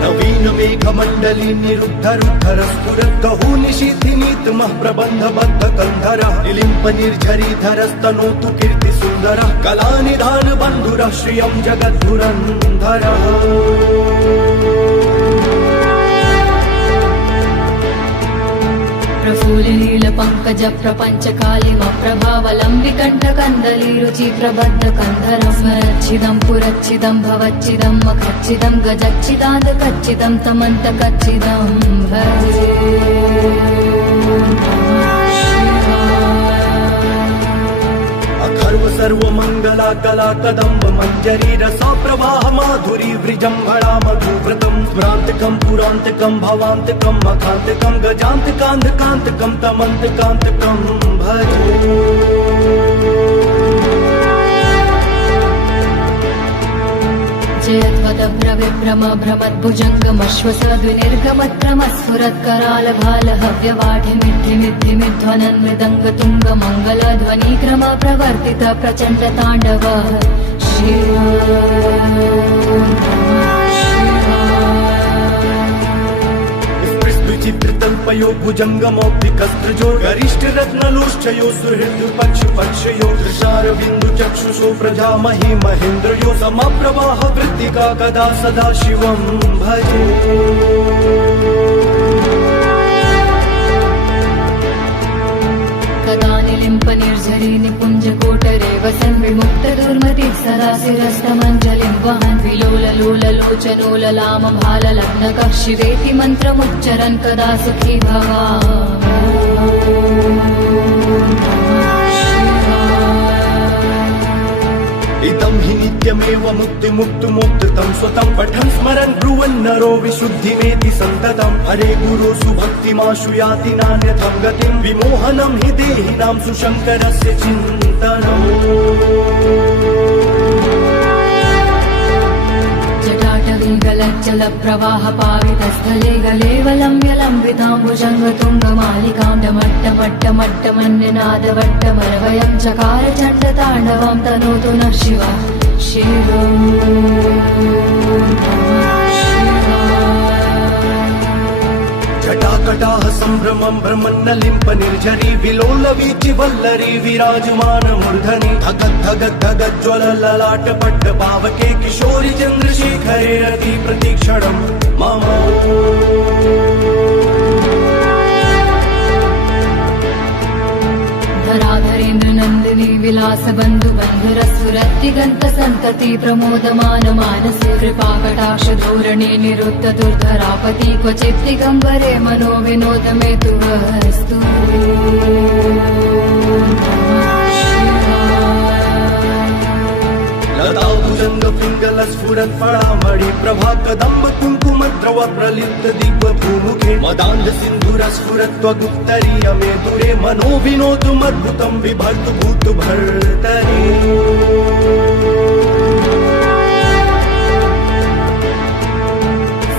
नवीन मेघमण्डली निरुद्ध रुद्धर स्फुरत् गहू निशीथिनीतमः प्रबन्ध बद्ध कन्धरः निलिम्प निर्झरीधरस्तनोतु कीर्ति सुन्दरः कलानिधान बन्धुरः श्रियं जगद्धुरन्धरः प्रफुल्लील पङ्कज प्रपञ्च कालिम प्रभावलम्बिकण्ठ कन्दली रुचि प्रबद्ध कन्धरं स्मरच्छिदं पुरच्छिदं भवच्छिदं मखच्छिदं गजच्छिदान्त कच्चिदं तमन्त कच्चिदं भजे अखर्व सर्वमङ्गला कला कदम्ब मञ्जरी रसा प्रवाह माधुरी वृजम्भणा मधुव्रतं स्मरान्तकं पुरान्तकं भवान्तकं मखान्तकं गजान्तकान्धकान्तकं तमन्तकान्तकं भजे जयध्वदभ्रविभ्रम भ्रमद्भुजङ्गमश्वसद्विनिर्गमत्रमस्फुरत्कराल भाल हव्यवाढिमिद्धिमिद्धिमिध्वनन् मृदङ्गतुङ्ग मङ्गलध्वनिक्रम प्रवर्तित प्रचण्ड ताण्डव शिव चित्रतल्पयो भुजङ्गमौक्तिकस्त्रजो गरिष्ठ रत्नलोष्ठयो सुहृद पक्ष पक्षयो दृशार बिन्दु चक्षुषो प्रजामहि महेन्द्रयो समप्रवाह वृत्तिका कदा सदा शिवं भजे कदा निलिम्प निर्झरी निकुञ्ज कोटरे वसन् विमुक्त दुर्मतिः सदा शिरस्तमञ्जलिं वहन् विलोललोललोचनोललामभाललग्नकः शिवेति मन्त्रमुच्चरन् कदा सुखी भवा इदं हि नित्यमेव मुक्तिमुक्तुमुक्तं स्वतं पठन् स्मरन् ब्रुवन् नरो विशुद्धिमेति सन्ततं हरे गुरुसु भक्तिमाशु याति नान्यथं गतिं विमोहनं हि देहिनां सुशङ्करस्य चिन्तनम् गलज्जल प्रवाह पावितस्थले गलेवलम्ब्य लम्बिताम्बुजङ्गतुङ्गमालिकां डमट्टमट्टमट्टमन्यनादवट्टमरवयं चकार चण्डताण्डवं तनोतु नः शिवा शिवम् जटाकटाह सम्भ्रमं भ्रमन्नलिम्प निर्झरी विलोल वीचि वल्लरी विराजमान मूर्धनि धगत् धगत् धगत् ज्वल ललाट पट्ट पावके किशोरि चन्द्रशेखरे रति प्रतीक्षणं मम धराधरेन्द्र नन्दिनी विलास बन्धु बन्धुरस्फुरत्तिगन्त सन्तति प्रमोदमान मानसे कृपाकटाक्ष धोरणे निरुद्ध दुर्धरापति क्वचित् दिगम्बरे मनो विनोद मे तु वस्तु लताभुजङ्ग पिङ्गल स्फुरत् फलामणि प्रभा कदम्ब कुङ्कुम द्रव प्रलिप्त दिग्वधूमुखे मदान्ध सिन्धुर स्फुरत् त्वगुत्तरीय मे दुरे मनो विनोदमद्भुतं बिभर्तु भूत भर्तरि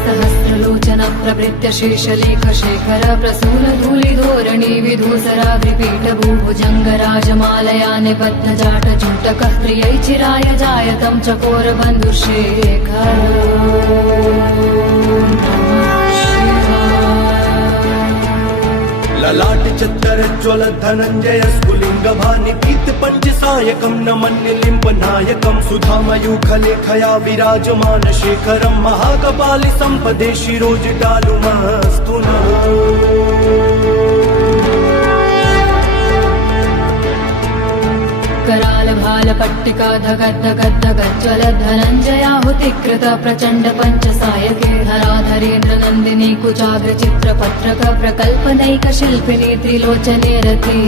सहस्रलोचन प्रभृत्य शेषलेख शेखर प्रसून धूलि धोरणी विधूसरा विपीठ भूभुजङ्ग राजमालया निबद्ध जाट चूटकः प्रियै चिराय जायतं चकोर बन्धुशेखर ललाट चत्तर ज्वल धनञ्जय स्फुलिङ्ग भानि पीत पञ्चसायकं नमन्यलिम्ब नायकं सुधामयूखलेखया विराजमान शेखरं महाकपालि सम्पदे शिरोजटालुमस्तु नः कराल भाल पट्टिका धगद् धगद् धगद् ज्वल धनञ्जयाहुतिकृत प्रचण्ड पञ्चसायके धराधरेन्द्र नन्दिनी कुचाग्र चित्र पत्रक प्रकल्पनैक शिल्पिनी त्रिलोचने रति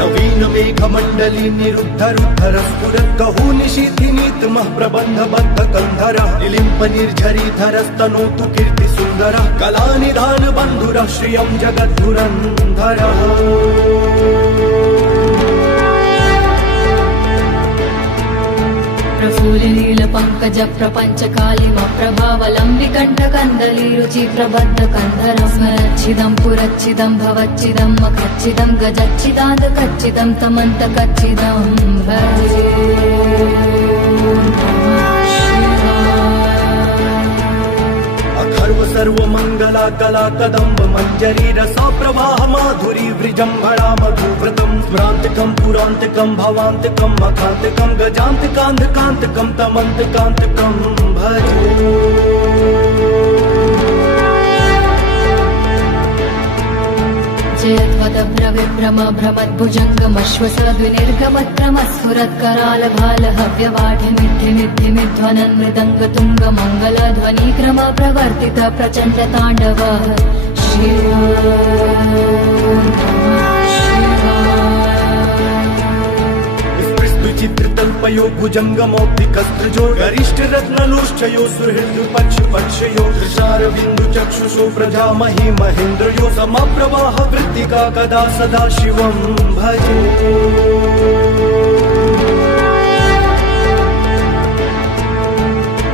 नवीन मेघमण्डली निरुद्ध रुद्धर स्फुरत् कहू निशीथिनीतमः प्रबन्ध बद्ध कन्धरः निलिम्प निर्झरी धरस्तनोतु कीर्ति सुन्दरः कलानिधान बन्धुरः श्रियं जगद्धुरन्धरः प्रफुल्लिनील पङ्कज प्रपञ्च कालिम प्रभावलम्बि कण्ठ कन्दली रुचि प्रबद्ध कन्धरं स्मरच्छिदं पुरच्छिदं भवच्छिदं मखच्छिदं गजच्छिदान्त कच्चिदं तमन्त कच्चिदं भजे अखर्व सर्वमङ्गला कला कदम्ब मञ्जरी रसा प्रवाह माधुरी वृजम्भरा मधुव्रतं स्मरान्तकं पुरान्तकं भवान्तकं मखान्तकं गजान्तकान्धकान्तकं तमन्तकान्तकं भजे जयध्वदभ्रविभ्रम भ्रमद्भुजङ्गमश्वसद्विनिर्गमक्रमस्फुरत्कराल भाल हव्यवाढिमिद्धिमिद्धिमिध्वनन् मृदङ्ग तुङ्ग मङ्गलध्वनिक्रम प्रवर्तित प्रचण्ड ताण्डव शिवा चित्रतल्पयो भुजङ्गमौक्तिकस्त्रजो गरिष्ठ रत्नलोष्ठयो सुहृद् पक्षयो तुषारबिन्दु चक्षुषो प्रजामहि महेन्द्रयो समप्रवाह वृत्तिका कदा सदा शिवं भजे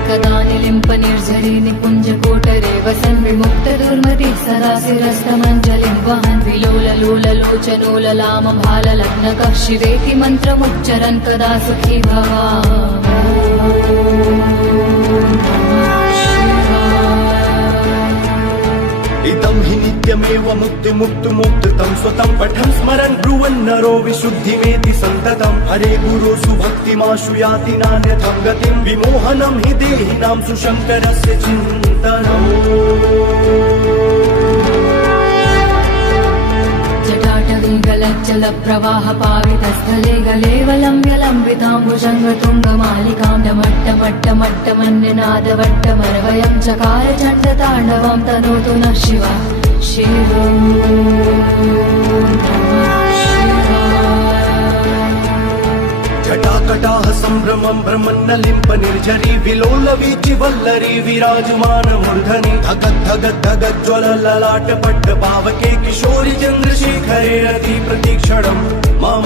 कदा निलिम्प निर्झरी निकुञ्ज कोटरे वसन् विमुक्त दुर्मतिः सदा शिरस्तमञ्जलिं वहन् विलोललोललोचनोललाम भाललग्नकः शिवेति मन्त्रमुच्चरन् कदा सुखी इदं हि नित्यमेव मुक्तिमुक्तुमुक्तं स्वतं पठन् स्मरन् ब्रुवन् नरो विशुद्धिमेति सन्ततं हरे गुरो सुभक्तिमाशु याति नान्यथं गतिं विमोहनं हि देहिनां सुशङ्करस्य चिन्तनम् जटाटवीगलज्जल प्रवाह पावितस्थले गलेवलम्ब्य लम्बिताम्बुजङ्गतुङ्गमालिकां डमट्टमट्टमट्टमन्यनादवट्टमरवयं चकार चण्डताण्डवं तनोतु नः शिवा शिवम् जटाकटाह सम्भ्रमं भ्रमन्नलिम्प निर्झरी विलोल वीचि वल्लरी विराजमान मूर्धनि धगत् धगत् धगत् ज्वल ललाट पट्ट पावके किशोरि चन्द्रशेखरे रति प्रतीक्षणं मम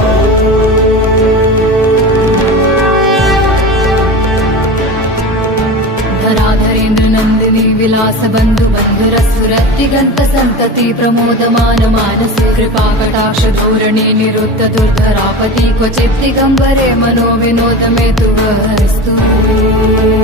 विलास बंधु बंधुरस्फुरद्दिगंत संतति प्रमोदमान मानसे कृपा कटाक्ष धोरणे निरुद्ध दुर्धरापति क्वचित् दिगंबरे मनो विनोद मे तु वस्तु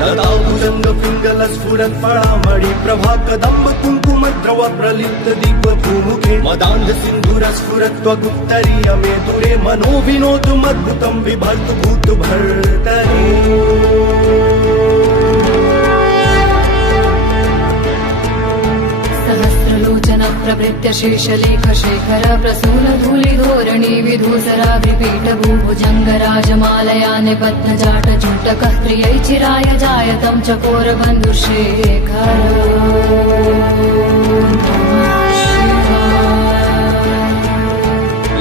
लताभुजंग पिंगल स्फुरत् फळामणि प्रभा कदंब कुंकुम द्रव प्रलिप्त दिग्व भूमुखे मदान्ध सिंधुर स्फुरत् त्वगुत्तरीय मे दुरे मनो विनोदमद्भुतं बिभर्तु भूत भर्तरि सहस्रलोचन प्रभृत्य शेषलेख शेखर प्रसून धूलि धोरणी विधूसराभिपीठ भूभुजंग राजमालया निबद्ध जाट चूटकः प्रियै चिराय जायतं चकोर बन्धुशेखर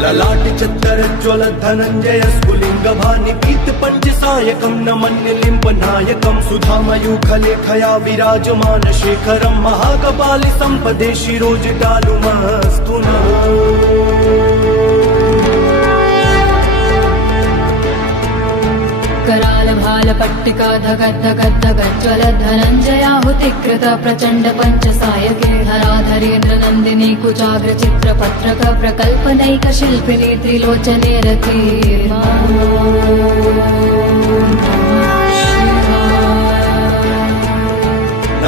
ललाट चत्तर ज्वल धनंजय स्फुलिंग भानि पीत पंचसायकं नमन्य लिंब नायकं सुधामयूखलेखया विराजमान शेखरं महाकपालि संपदे शिरोजटालुमस्तु नः कराल भाल पट्टिका धगद् धगद् धगज्ज्वल धनञ्जयाहुतिकृत प्रचण्ड पञ्चसायके धराधरेन्द्र नन्दिनी कुचाग्र चित्र पत्रक प्रकल्पनैक शिल्पिनी त्रिलोचने रते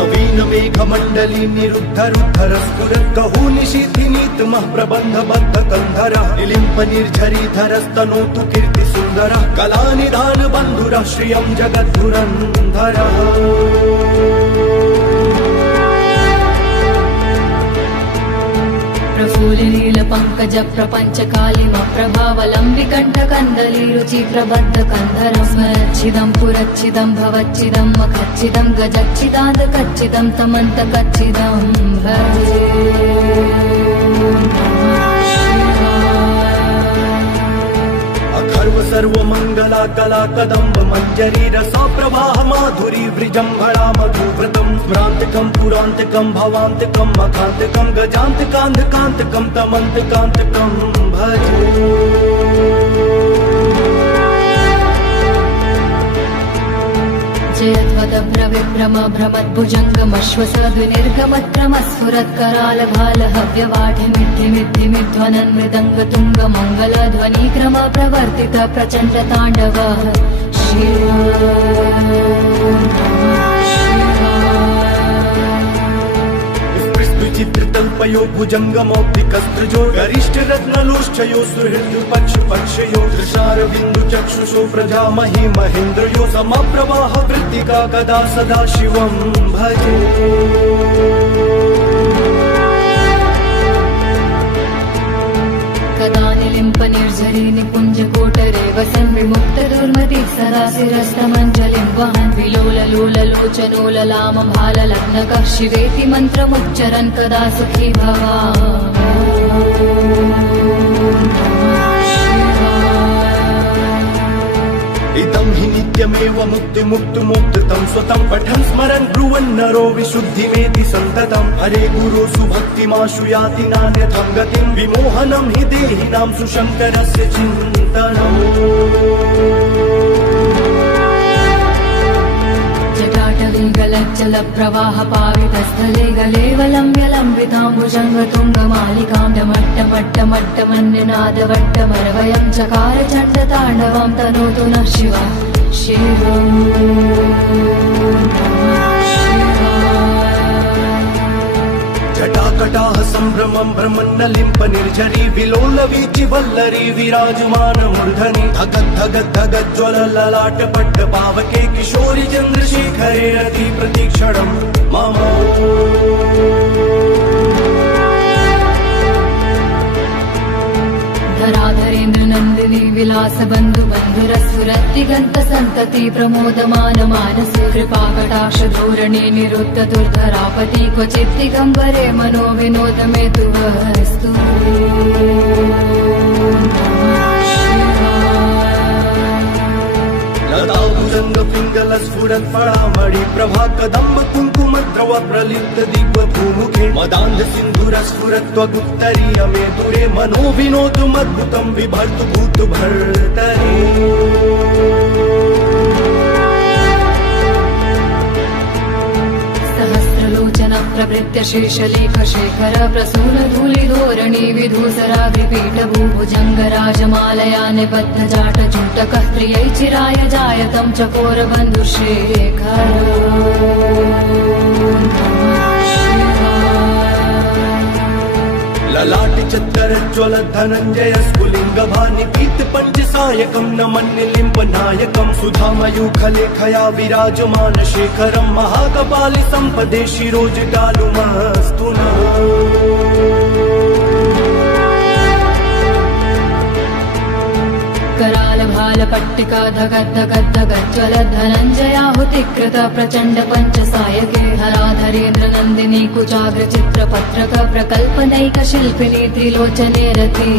नवीन मेघमण्डली निरुद्ध रुद्धर स्फुरत् कहू निशीथिनीतमः प्रबन्ध बद्ध कन्धरः निलिम्प निर्झरीधरस्तनोतु कीर्ति सुन्दरः कलानिधान बन्धुरः श्रियं जगद्धुरन्धरः प्रफुल्लिनील पंकज प्रपंच कालिम प्रभावलंबि कंठ कंदली रुचि प्रबद्ध कंधरं स्मरच्छिदं पुरच्छिदं भवच्छिदं मखच्छिदं गजच्छिदान्त कच्छिदं तमन्त कच्छिदं भजे अखर्व सर्वमङ्गला कला कदम्ब मञ्जरी रसा प्रवाह माधुरी वृजम्भणा मधुव्रतं स्मरान्तिकं पुरान्तिकं भवान्तिकं मखान्तिकं गजान्तिकान्धकान्तिकं तमन्तिकान्तिकं भजे जयध्वदभ्र विभ्रम भ्रमद्भुजङ्गमश्वसद्विनिर्गमत्रमस्फुरत्कराल भाल हव्यवाढिमिद्धिमिद्धिमिध्वनन् मृदङ्ग तुङ्ग मङ्गल ध्वनिक्रम प्रवर्तित प्रचण्ड ताण्डव चित्रतल्पयो भुजङ्गमौक्तिकस्त्रजो गरिष्ठ रत्नलोष्ठयो सुहृद् पक्षयो दृशारविन्दु चक्षुषो प्रजामहि महेन्द्रयो समप्रवाह वृत्तिका कदा सदा शिवं भजे कदा निलिम्प निर्झरी निकुञ्ज कोटरे वसन् विमुक्त दुर्मति सरासिरस्तमञ्जलिं वहन् विलोललोललोचनोललाम भाललग्नकः शिवेति मन्त्रमुच्चरन् कदा सुखी इदं हि नित्यमेव मुक्तिमुक्तुमुक्तं स्वतं पठन् स्मरन् ब्रुवन् नरो विशुद्धिमेति सन्ततं हरे गुरो सुभक्तिमाशु याति नान्यथं गतिं विमोहनं हि देहिनां सुशङ्करस्य चिन्तनम् जटाटवीगलज्जल प्रवाह पावितस्थले गलेवलम्ब्य लम्बिताम्बुजङ्गतुङ्गमालिकां डमट्टमट्टमट्टमन्यनादवट्टमरवयं चकार चण्डताण्डवं तनोतु नः शिवा शिवम् जटाकटाह सम्भ्रमं भ्रमन्नलिम्प निर्झरी विलोलवीचि वल्लरी विराजमान मूर्धनि धगद् धगद् धगज्ज्वल ललाट पट्ट पावके किशोरि चन्द्रशेखरे रति प्रतीक्षणं मम धराधरेन्द्र नन्दिनी विलास बन्धु बन्धुरस्फुरद्दिगन्त सन्तति प्रमोदमान मानसे कृपा कटाक्ष धोरणे निरुद्ध दुर्धरापति क्वचित् दिगंबरे मनो विनोद मे तु वस्तु लताभुजंग पिंगल स्फुरत् फळामणि प्रभा कदंब कुंकुम द्रव प्रलिप्त दिग्व भूमुखे मदान्ध सिंधुर स्फुरत् त्वगुत्तरीय मे दुरे मनो विनोदमद्भुतं बिभर्तु भूत भर्तरि प्रभृत्य शेषलेख शेखर प्रसून धूलिधोरणी विधूसराग्रिपीठ भूभुजङ्ग राजमालया निबद्ध जाट चूटकः त्रियै चिराय जायतं चकोरबन्धुशेखर ललाटि चत्तरज्ज्वल धनञ्जय स्फुलिङ्ग भानि पीत पञ्चसायकं नमन्निलिम्ब नायकं सुधामयूखलेखया विराजमान शेखरं महाकपालि सम्पदे शिरोजगालुमस्तु नः कराल भाल पट्टिका धगद् धगद् धगज्ज्वल धनञ्जयाहुतिकृत प्रचण्ड पञ्चसायके हराधरेन्द्र नन्दिनी कुचाग्र चित्रपत्रक प्रकल्पनैक शिल्पिनी त्रिलोचने रति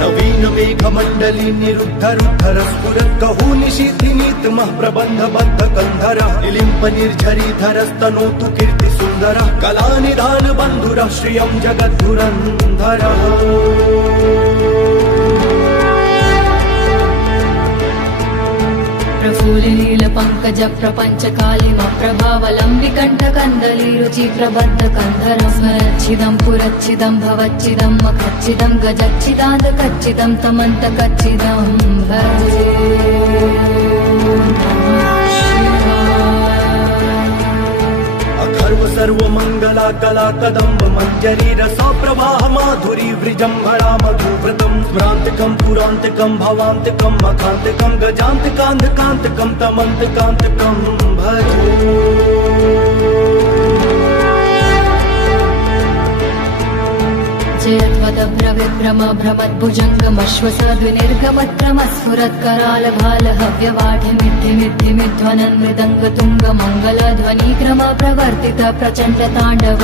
नवीन मेघमण्डली निरुद्ध रुद्धर स्फुरत् कहू निशीथिनीतमः प्रबन्ध बद्ध कन्धरः निलिम्प निर्झरीधरस्तनोतु कीर्ति सुन्दरः कलानिधान बन्धुरः श्रियं जगद्धुरन्धरः प्रफुल्लिनील पङ्कज प्रपञ्च कालिम प्रभावलम्बिकण्ठ कन्दली रुचि प्रबद्ध कन्धरं स्मरच्छिदं पुरच्छिदं भवच्छिदं मखच्छिदं गजच्छिदान्त कच्चिदं तमन्त कच्चिदं भजे अखर्व सर्वमङ्गला कला कदम्ब मञ्जरी रसा प्रवाह माधुरी वृजम्भरा मधुव्रतं स्मरान्तिकं पुरान्तिकं भवान्तिकं मखान्तिकं गजान्तिकान्धकान्तिकं तमन्तिकान्तिकं भजे जयत्वदभ्रविभ्रम भ्रमद्भुजङ्गमश्वसद्विनिर्गमत्रमस्फुरत्कराल भाल हव्यवाढिमिद्धिमिद्धिमिध्वनन् मृदङ्गतुङ्ग मङ्गलध्वनिक्रम प्रवर्तित प्रचण्ड ताण्डव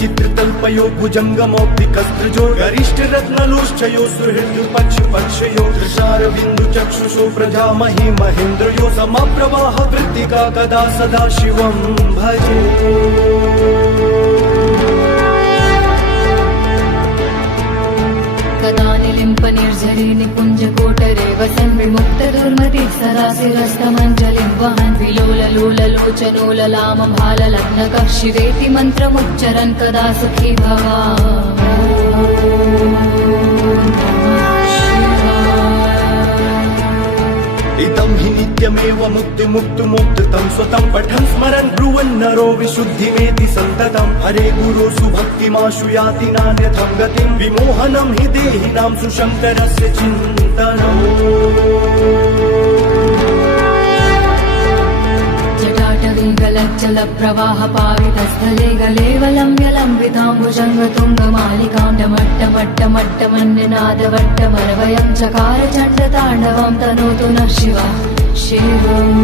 चित्रतल्पयो भुजङ्गमौक्तिकस्त्रजो गरिष्ठ रत्नलोष्ठयो सुहृद्पक्षपक्षयो दृशारविन्दु चक्षुषो प्रजामहि महेन्द्रयो समप्रवाह वृत्तिका कदा सदा शिवं भजे कदा निलिम्प निर्झरी निकुञ्ज कोटरे वसन् विमुक्त दुर्मति सरासिरस्तमञ्जलिं वहन् विलोललोललोचनो ललाम भाललग्नकः शिवेति मन्त्रमुच्चरन् कदा सुखी इदं हि नित्यमेव मुक्तिमुक्तुमुक्तं स्वतं पठन् स्मरन् ब्रुवन् नरो विशुद्धिमेति सन्ततं हरे गुरो सुभक्तिमाशु याति नान्यथं गतिं विमोहनं हि देहिनां सुशङ्करस्य चिन्तनम् जटाटवीगलज्जल प्रवाह पावितस्थले गलेवलम्ब्यलम्बिताम्बुजङ्गतुङ्गमालिकां डमट्टमट्टमट्टमन्निनादवट्टमरवयं चकार चण्डताण्डवं तनोतु नः शिवा शिवम्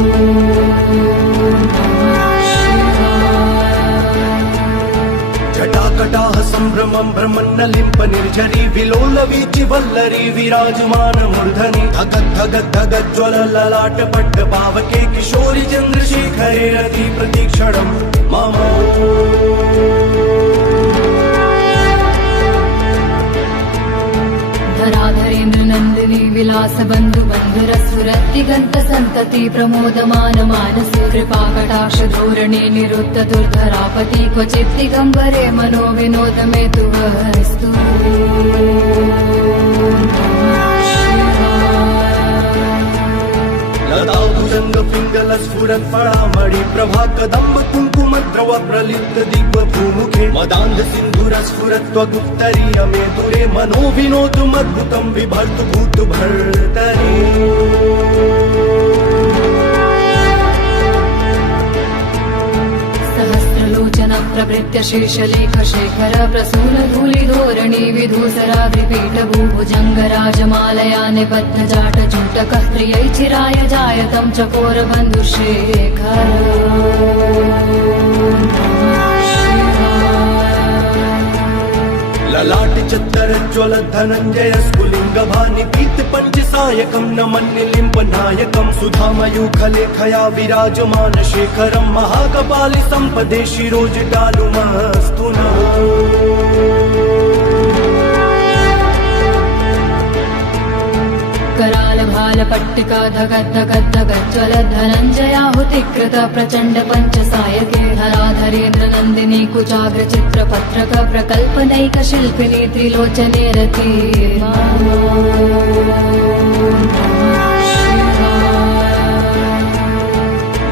जटाकटाह सम्भ्रमं भ्रमन्नलिम्प निर्झरी विलोलवीचि वल्लरी विराजमान मूर्धनि धगद् धगद् धगज्ज्वल ललाट पट्ट पावके किशोरि चन्द्रशेखरे रति प्रतीक्षणं मम धराधरेन्द्र नन्दिनी विलास बन्धु बन्धुरस्फुरत्तिगन्त सन्तति प्रमोदमान मानसे कृपाकटाक्ष धोरणे निरुद्ध दुर्धरापति क्वचित् दिगम्बरे मनो विनोद मे तु वस्तु लताभुजङ्ग पिङ्गल स्फुरत् फलामणि प्रभा कदम्ब कुङ्कुमद्रव प्रलिप्त दिग्व भूमुखे मदान्ध सिन्धुर स्फुरत् त्वगुत्तरीय मे दुरे मनो विनोदुमद्भुतं बिभर्तु भूत भर्तरि सहस्रलोचन प्रभृत्य शेषलेख शेखर प्रसून धूलिधोरणी विधूसराग्रिपीठ भूभुजङ्ग राजमालया निबद्ध जाट चूटकः त्रियै चिराय जायतं चकोरबन्धुशेखर ललाटि चत्तरज्ज्वल धनञ्जय स्फुलिङ्ग भानि पीत पञ्चसायकं नमन्निलिम्ब नायकं सुधामयूखलेखया विराजमान शेखरं महाकपालि सम्पदे शिरोजगालुमस्तु नः कालपट्टिका धगद्धगद्धगज्ज्वलत् धनञ्जयाहुतिकृत प्रचण्ड पञ्चसायके धराधरेन्द्र नन्दिनी कुचाग्र चित्रपत्रक प्रकल्पनैक शिल्पिनी त्रिलोचने रति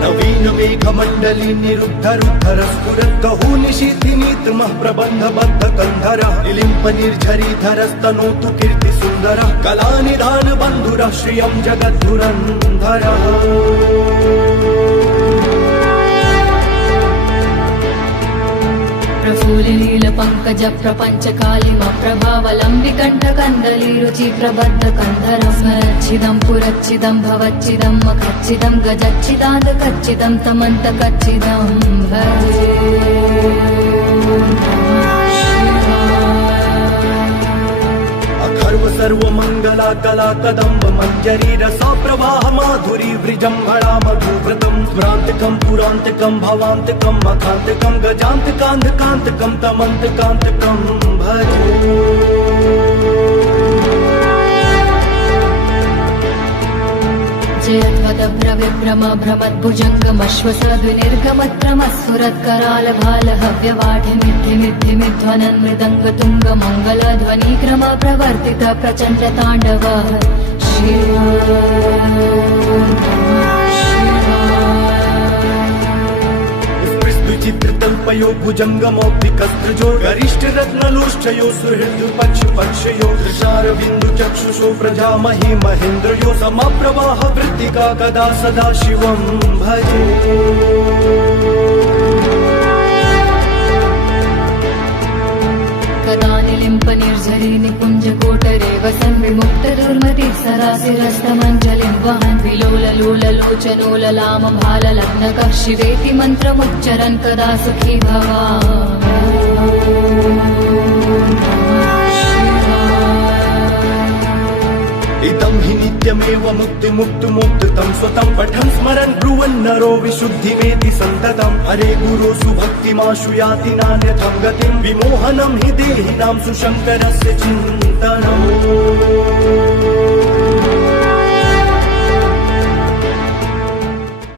नवीन मेघमण्डली निरुद्धरुद्धरस्फुरद्गहू निशीथिनीतमः प्रबन्धबद्ध कन्धरः निलिम्प निर्झरीधरस्तनोतु कीर्तिसुन्दरः कलानिधान बन्धुरः श्रियं जगद्धुरन्धरः प्रफुल्लील पङ्कज प्रपञ्च कालिम प्रभावलम्बिकण्ठ कन्दली रुचि प्रबद्ध कन्धरं स्मरच्छिदं पुरच्छिदं भवच्छिदं मखच्छिदं गजच्छिदान्त कच्चिदं तमन्त कच्चिदं भजे अखर्व सर्वमङ्गला कला कदम्ब मञ्जरी रसा प्रवाह माधुरी वृजम्भरा मधुव्रतम् स्मरान्तिकम् पुरान्तिकम् भवान्तिकम् मखान्तिकम् गजान्तिकान्तिकान्तिकम् तमन्तिकान्तिकम् भजे जयध्वदभ्रविभ्रम भ्रमद्भुजङ्गमश्वसद्विनिर्गमत्रमस्फुरत्करालभालहव्यवाढिमिद्धिमिद्धिमिध्वनन् मृदङ्गतुङ्गमङ्गलध्वनिक्रम प्रवर्तित प्रचण्ड ताण्डव विचित्रतल्पयो भुजङ्गमौक्तिकस्त्रजो गरिष्ठरत्नलोष्ठयो सुहृद्पक्षपक्षयो दृशारविन्दुचक्षुषो प्रजामहि महेन्द्रयो समप्रवाह वृत्तिका कदा सदा शिवं भजे कदा निलिम्प निर्झरी निकुञ्ज कोटरे वसन् विमुक्त दुर्मति सरासिरस्तमञ्जलिं वहन् विलोललोललोचनोललाम भाललग्नकः शिवेति मन्त्रमुच्चरन् कदा सुखी इदं हि नित्यमेव मुक्तिमुक्तुमुक्तं स्वतं पठन् स्मरन् ब्रुवन् नरो विशुद्धिमेति सन्ततम् हरे गुरो सुभक्तिमाशु याति नान्यथं गतिं विमोहनं हि देहिनां सुशङ्करस्य चिन्तनम्